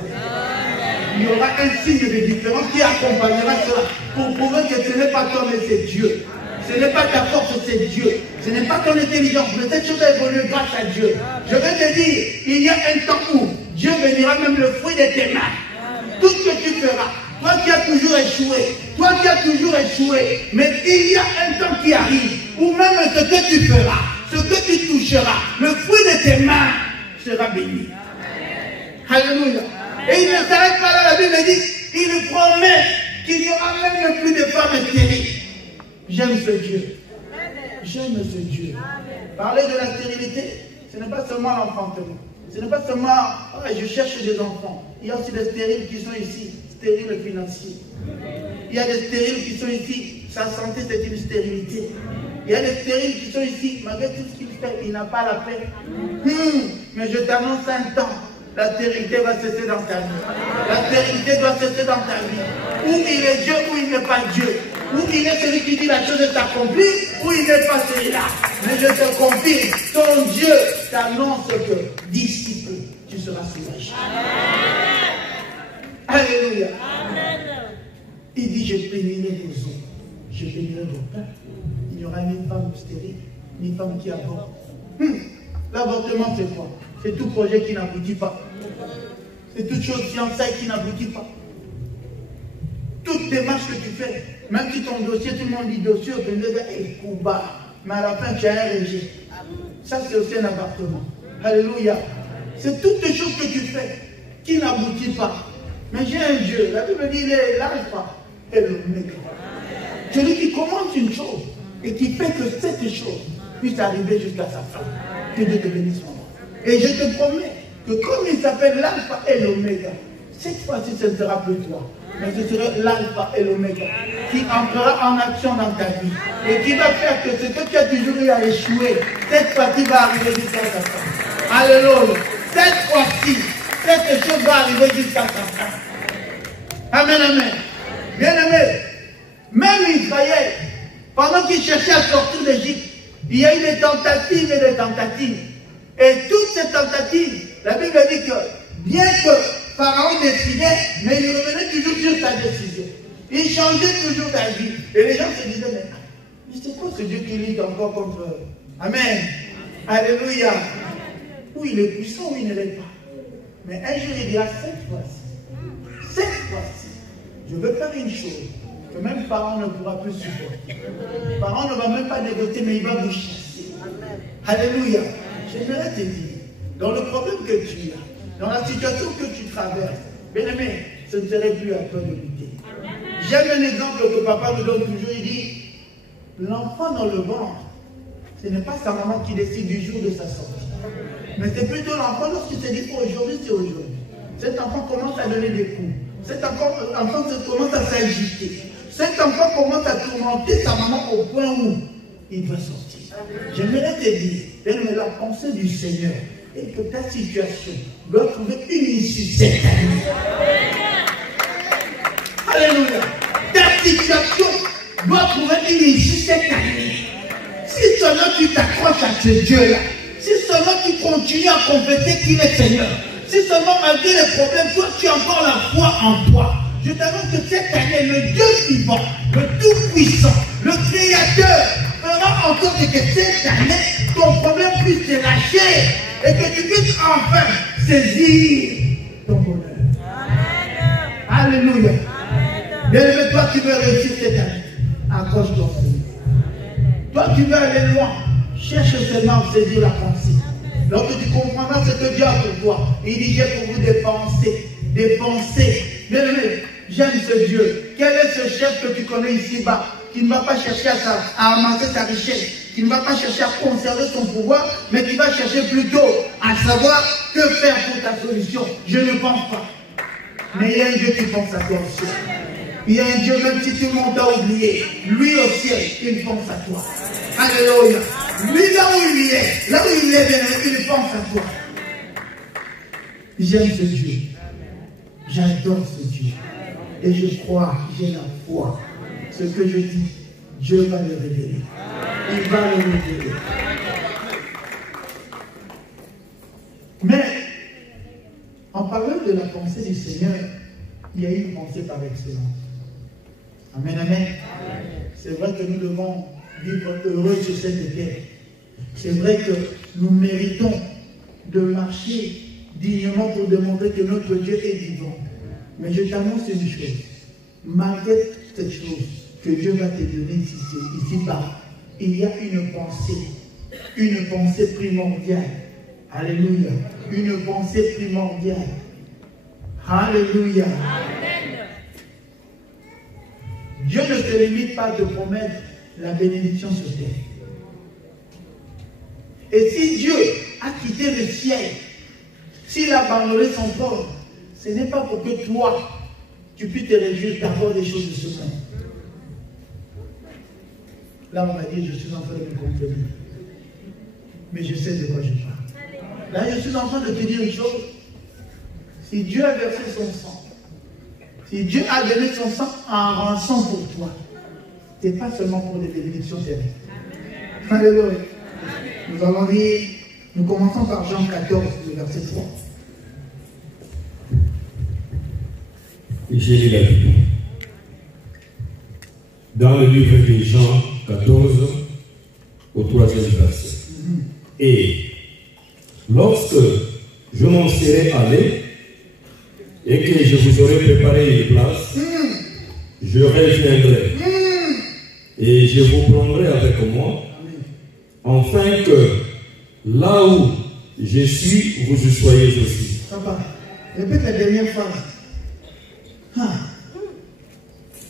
Il y aura un signe de différence qui accompagnera cela. Pour prouver que ce n'est pas toi, mais c'est Dieu. Ce n'est pas ta force, c'est Dieu. Ce n'est pas ton intelligence, mais cette chose a évolué grâce à Dieu. Je vais te dire, il y a un temps où Dieu bénira même le fruit de tes mains. Tout ce que tu feras. Toi qui as toujours échoué, mais il y a un temps qui arrive ou même ce que tu feras, ce que tu toucheras, le fruit de tes mains sera béni. Alléluia. Et il ne s'arrête pas là, la Bible dit, il promet qu'il n'y aura même plus de femmes stériles. J'aime ce Dieu. J'aime ce Dieu. Parler de la stérilité, ce n'est pas seulement l'enfantement. Ce n'est pas seulement, je cherche des enfants. Il y a aussi des stériles qui sont ici, stériles financiers. Il y a des stériles qui sont ici, sa santé c'est une stérilité. Il y a des stériles qui sont ici, malgré tout ce qu'il fait, il n'a pas la paix. Mais je t'annonce un temps, la stérilité va cesser dans ta vie. La stérilité doit cesser dans ta vie. Ou il est Dieu, ou il n'est pas Dieu. Ou il est celui qui dit la chose est accomplie, ou il n'est pas celui-là. Mais je te confirme, ton Dieu t'annonce que d'ici peu, tu seras soulagé. Alléluia. Amen. Il dit, je bénirai vos os, je bénirai vos pains. Il n'y aura ni femme stérile, ni femme qui avorte. L'avortement, c'est quoi? C'est tout projet qui n'aboutit pas. C'est toute chose fiançailles qui n'aboutit pas. Toute démarche que tu fais, même si ton dossier, tout le monde dit dossier, mais à la fin, tu as un rejet. Ça, c'est aussi un avortement. Alléluia. C'est toutes les choses que tu fais qui n'aboutit pas. Mais j'ai un Dieu. La Bible dit, il est l'alpha et l'oméga. Celui qui commence une chose et qui fait que cette chose puisse arriver jusqu'à sa fin. Que Dieu te bénisse, maman. Et je te promets que comme il s'appelle l'alpha et l'oméga, cette fois-ci, ce ne sera plus toi. Mais ce sera l'alpha et l'oméga qui entrera en action dans ta vie et qui va faire que ce que tu as toujours eu à échouer, cette fois-ci va arriver jusqu'à sa fin. Alléluia. Cette fois-ci, cette chose va arriver jusqu'à sa fin. Amen, amen. Bien aimé, même Israël, pendant qu'il cherchait à sortir d'Égypte, il y a eu des tentatives et des tentatives. Et toutes ces tentatives, la Bible dit que bien que Pharaon décidait, mais il revenait toujours sur sa décision. Il changeait toujours d'avis. Et les gens se disaient, mais c'est quoi ce Dieu qui lutte encore contre eux? Amen. Alléluia. Ou il est puissant ou il ne l'est pas. Mais un jour il dira, cette fois-ci, je veux faire une chose que même Pharaon ne pourra plus supporter. Pharaon ne va même pas négocier, mais il va vous chasser. Alléluia. J'aimerais te dire, dans le problème que tu as, dans la situation que tu traverses, bien aimé, ce ne serait plus à toi de lutter. J'aime un exemple que papa nous donne toujours, il dit, l'enfant dans le ventre, ce n'est pas sa maman qui décide du jour de sa sortie. Mais c'est plutôt l'enfant lorsqu'il se dit, aujourd'hui c'est aujourd'hui. Cet enfant commence à donner des coups. Cet enfant commence à s'agiter. Cet enfant commence à tourmenter sa maman au point où il va sortir. J'aimerais te dire, mais la pensée du Seigneur est que ta situation doit trouver une issue cette année. Alléluia. Ta situation doit trouver une issue cette année. Si seulement tu t'accroches à ce Dieu-là, si seulement tu continues à confesser qu'il est Seigneur, si seulement malgré les problèmes, toi tu as encore la foi en toi, je t'annonce que cette année, le Dieu vivant, le Tout-Puissant, le Créateur, fera en sorte que cette année, ton problème puisse te lâcher et que tu puisses enfin saisir ton bonheur. Amen. Alléluia. Bien-aimé, toi qui veux réussir cette année, accroche-toi. Toi qui veux aller loin, cherche seulement à saisir la pensée. Lorsque tu comprendras ce que Dieu a pour toi, il dit, j'ai pour vous des pensées. Bien-aimé, j'aime ce Dieu. Quel est ce chef que tu connais ici-bas, qui ne va pas chercher à amasser sa richesse, qui ne va pas chercher à conserver son pouvoir, mais qui va chercher plutôt à savoir que faire pour ta solution? Je ne pense pas. Mais il y a un Dieu qui pense à toi aussi. Il y a un Dieu, même si tout le monde t'a oublié, lui au ciel, il pense à toi. Alléluia. Lui, là où il est, il pense à toi. J'aime ce Dieu. J'adore ce Dieu. Et je crois, j'ai la foi. Ce que je dis, Dieu va le révéler. Il va le révéler. Mais, en parlant de la pensée du Seigneur, il y a une pensée par excellence. Amen, amen. C'est vrai que nous devons vivre heureux sur cette terre. C'est vrai que nous méritons de marcher dignement pour démontrer que notre Dieu est vivant. Mais je t'annonce une chose. Malgré cette chose que Dieu va te donner ici-bas, il y a une pensée primordiale. Alléluia. Une pensée primordiale. Alléluia. Amen. Dieu ne se limite pas de promettre la bénédiction sur terre. Et si Dieu a quitté le ciel, s'il a abandonné son peuple, ce n'est pas pour que toi, tu puisses te réjouir d'avoir des choses de ce monde. Là, on va dire, je suis en train de me comprendre. Mais je sais de quoi je parle. Là, je suis en train de te dire une chose. Si Dieu a versé son sang, si Dieu a donné son sang en rançon pour toi, ce n'est pas seulement pour des bénédictions terrestres. Alléluia. Nous allons lire, nous commençons par Jean 14, le verset 3. J'ai lu la Bible. Dans le livre de Jean 14, au 3e verset. Et lorsque je m'en serai allé et que je vous aurai préparé une place, je reviendrai et je vous prendrai avec moi, afin que là où je suis, vous y soyez aussi. Papa, répète la dernière phrase.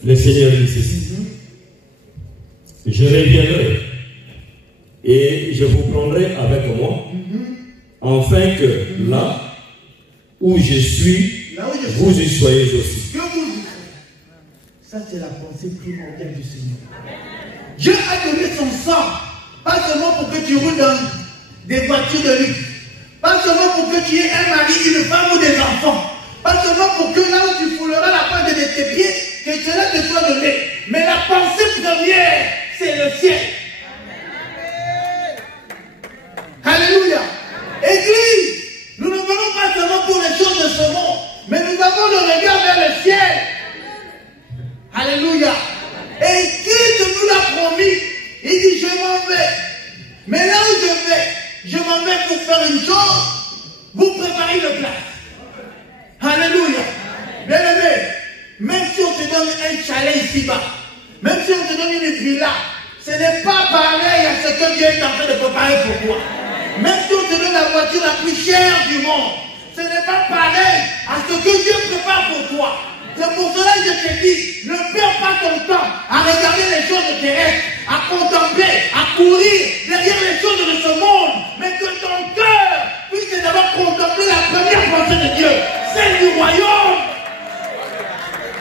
Le Seigneur dit ceci. Je reviendrai et je vous prendrai avec moi, afin que là où je suis, vous y soyez aussi. Que vous y soyez. Ça, c'est la pensée primordiale du Seigneur. Dieu a donné son sang, pas seulement pour que tu roules dans des voitures de luxe, pas seulement pour que tu aies un mari, une femme ou des enfants, pas seulement pour que là où tu fouleras la pointe de tes pieds, que cela te soit donné. Mais la pensée première, c'est le ciel. Alléluia. Église, nous ne venons pas seulement pour les choses de ce monde, mais nous avons le regard vers le ciel. Alléluia. Et Christ nous l'a promis. Il dit, je m'en vais. Mais là où je m'en vais pour faire une chose, vous préparez une place. Alléluia. Bien aimé, même si on te donne un chalet ici-bas, même si on te donne une villa, ce n'est pas pareil à ce que Dieu est en train de préparer pour toi. Même si on te donne la voiture la plus chère du monde, ce n'est pas pareil à ce que Dieu prépare pour toi. C'est pour cela que je te dis, ne perds pas ton temps à regarder les choses terrestres, à contempler, à courir derrière les choses de ce monde, mais que ton cœur puisse d'abord contempler la première pensée de Dieu, celle du royaume.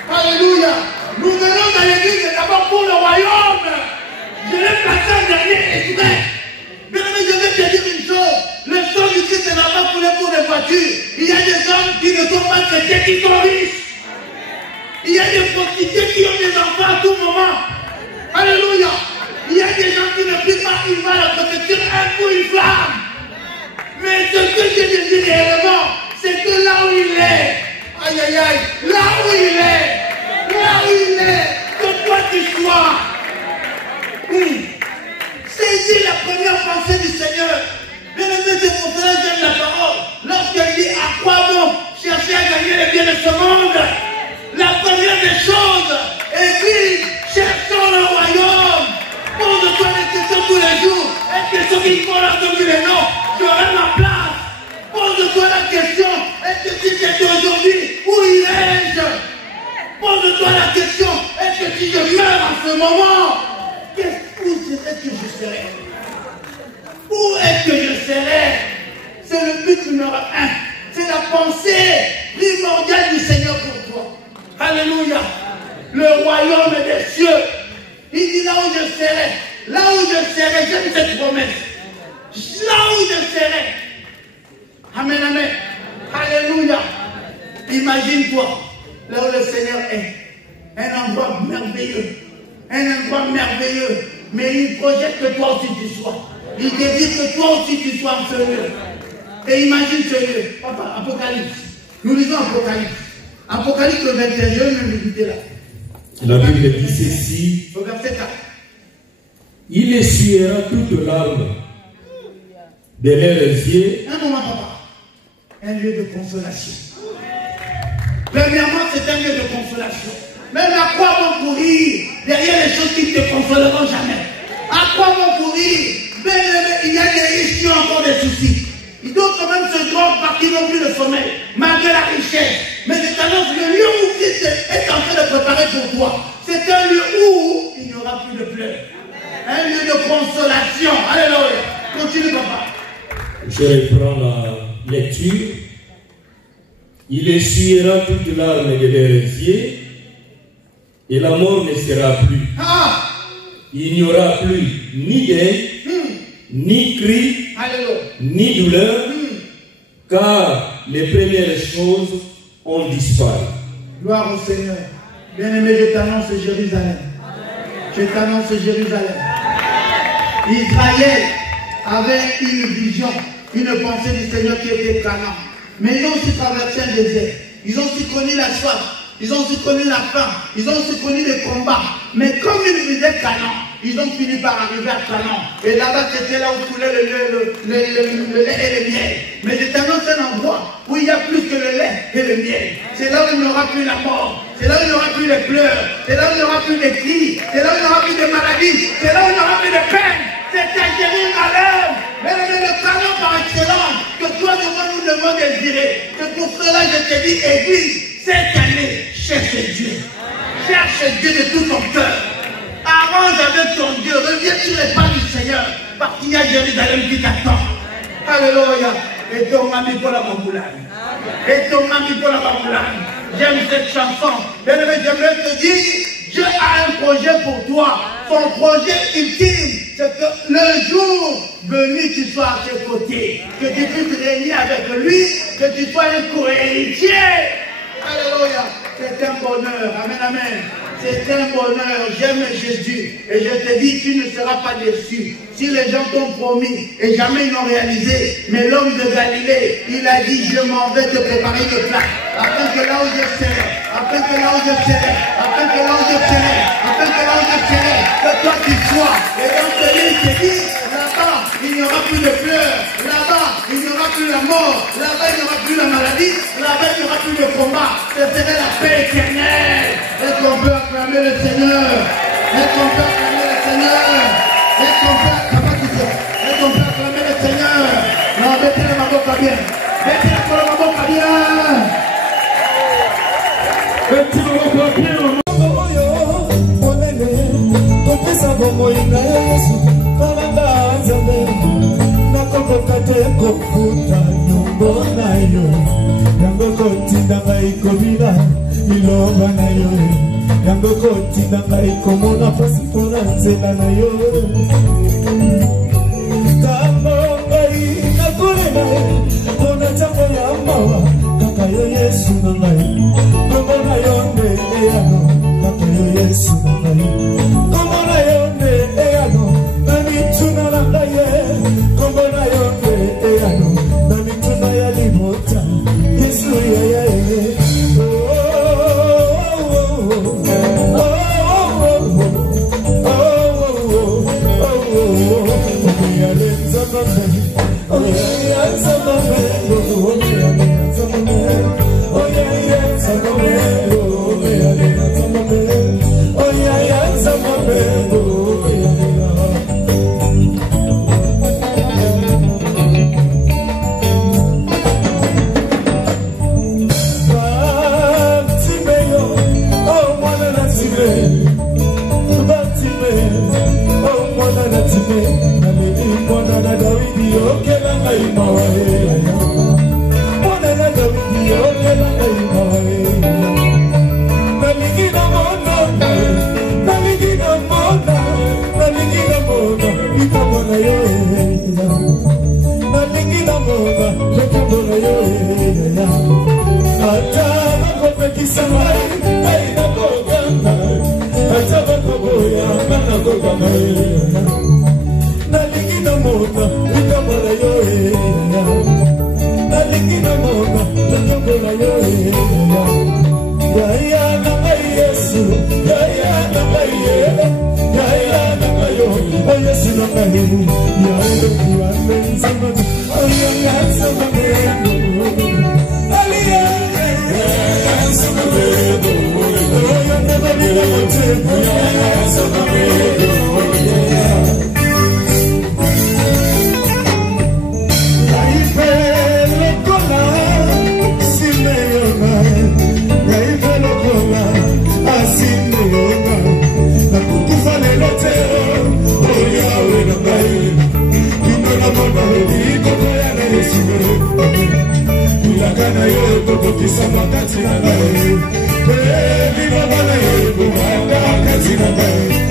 Alléluia. Nous venons dans l'église d'abord pour le royaume. Je l'ai placé en dernier extrait. Mais je vais te dire une chose. Le sang du Christ n'a pas coulé pour les voitures. Il y a des hommes qui ne sont pas chrétiens, qui sont riches. Il y a des prostituées qui ont des enfants à tout moment. Alléluia. Il y a des gens qui ne prient pas une balle à protection, un coup, une flamme. Mais ce que je te dis réellement, c'est que là où il est, aïe aïe aïe, là où il est, que toi tu sois. Saisis la première pensée du Seigneur. Bien aimé, c'est pour cela que j'aime la parole. Lorsqu'elle dit à quoi bon chercher à gagner les biens de ce monde, la première des choses, Église, cherchons le royaume. Pose-toi des questions tous les jours. Est-ce que ceux qui font leur donner les noms, j'aurai ma place? Pose-toi la question, est-ce que si j'étais aujourd'hui, où irais-je? Pose-toi la question, est-ce que si je meurs en ce moment, où est-ce que je serais? Où est-ce que je serais? C'est le but numéro 1. C'est la pensée primordiale du Seigneur pour toi. Alléluia. Le royaume des cieux. Il dit là où je serai. Là où je serai, j'aime cette promesse. Là où je serai. Amen, amen. Alléluia. Imagine-toi, là où le Seigneur est. Un endroit merveilleux. Un endroit merveilleux. Mais il projette que toi aussi tu sois. Il désire que toi aussi tu sois en ce lieu. Et imagine ce lieu. Papa, Apocalypse. Nous lisons Apocalypse. Apocalypse 21, je vais même visiter là. La Bible dit ceci. Au verset 4. Il essuiera toute larme de leurs yeux. Un moment, papa. Un lieu de consolation. Premièrement, c'est un lieu de consolation. Même à quoi bon courir derrière les choses qui ne te consoleront jamais? À quoi vont courir? Il y a des riches qui ont encore des soucis. D'autres même se droguent parce qu'ils n'ont plus de sommeil, malgré la richesse. Mais je t'annonce, le lieu où Christ est en train de préparer pour toi, c'est un lieu où il n'y aura plus de pleurs. Un lieu de consolation. Alléluia. Continue, papa. Je reprends la lecture. Il essuiera toutes larmes de leurs yeux et la mort ne sera plus. Il n'y aura plus ni deuil, ni cri, ni douleur, car les premières choses ont disparu. Gloire au Seigneur. Bien-aimé, je t'annonce Jérusalem. Je t'annonce Jérusalem. Israël avait une vision, une pensée du Seigneur qui était Canaan. Mais ils ont aussi traversé un désert. Ils ont aussi connu la soif. Ils ont aussi connu la faim. Ils ont aussi connu les combats. Mais comme ils visaient Canaan, ils ont fini par arriver à Canaan. Et là-bas, c'était là où coulait le lait et le miel. Mais c'est un endroit où il y a plus que le lait et le miel. C'est là où il n'y aura plus la mort. C'est là où il n'y aura plus les pleurs. C'est là où il n'y aura plus les cris. C'est là où il n'y aura plus de maladies. C'est là où il n'y aura plus de peine. C'est un Jérusalem. Mais le Canaan par excellence que toi et moi nous devons désirer. C'est pour cela que je te dis, Église, cette année, cherche Dieu. Cherche Dieu de tout ton cœur. Arrange avec ton Dieu. Reviens sur les pas du Seigneur. Parce qu'il y a Jérusalem qui t'attend. Alléluia. Et ton ami pour la Baboulane. Et ton ami pour la Baboulane. J'aime cette chanson. Bien-aimé, j'aimerais te dire, Dieu a un projet pour toi. Son projet ultime, c'est que le jour venu, tu sois à ses côtés. Que tu puisses régner avec lui. Que tu sois un co-héritier. Alléluia. C'est un bonheur. Amen, amen. C'est un bonheur. J'aime Jésus. Et je te dis, tu ne seras pas déçu. Si les gens t'ont promis et jamais ils l'ont réalisé, mais l'homme de Galilée, il a dit, je m'en vais te préparer une place. Afin que là où je serai, afin que là où je serai, afin que là où je serai, afin que là où je serai, que toi tu sois. Et donc celui qui dit, là-bas, il n'y aura plus de pleurs. Là-bas, il n'y aura plus la mort. Là-bas, il n'y aura plus la maladie. Là-bas, il n'y aura plus de combat. Ce serait la paix éternelle. Est-ce qu'on peut acclamer le Seigneur? Est-ce qu'on peut acclamer le Seigneur? Est-ce qu'on peut acclamer le Seigneur? Non, mettez la maboka bien. Mettez la maboka bien. Mettez la maboka bien. Libanga na yo tokokisa makati na ngai. Libanga na yo komanda kati na ngai.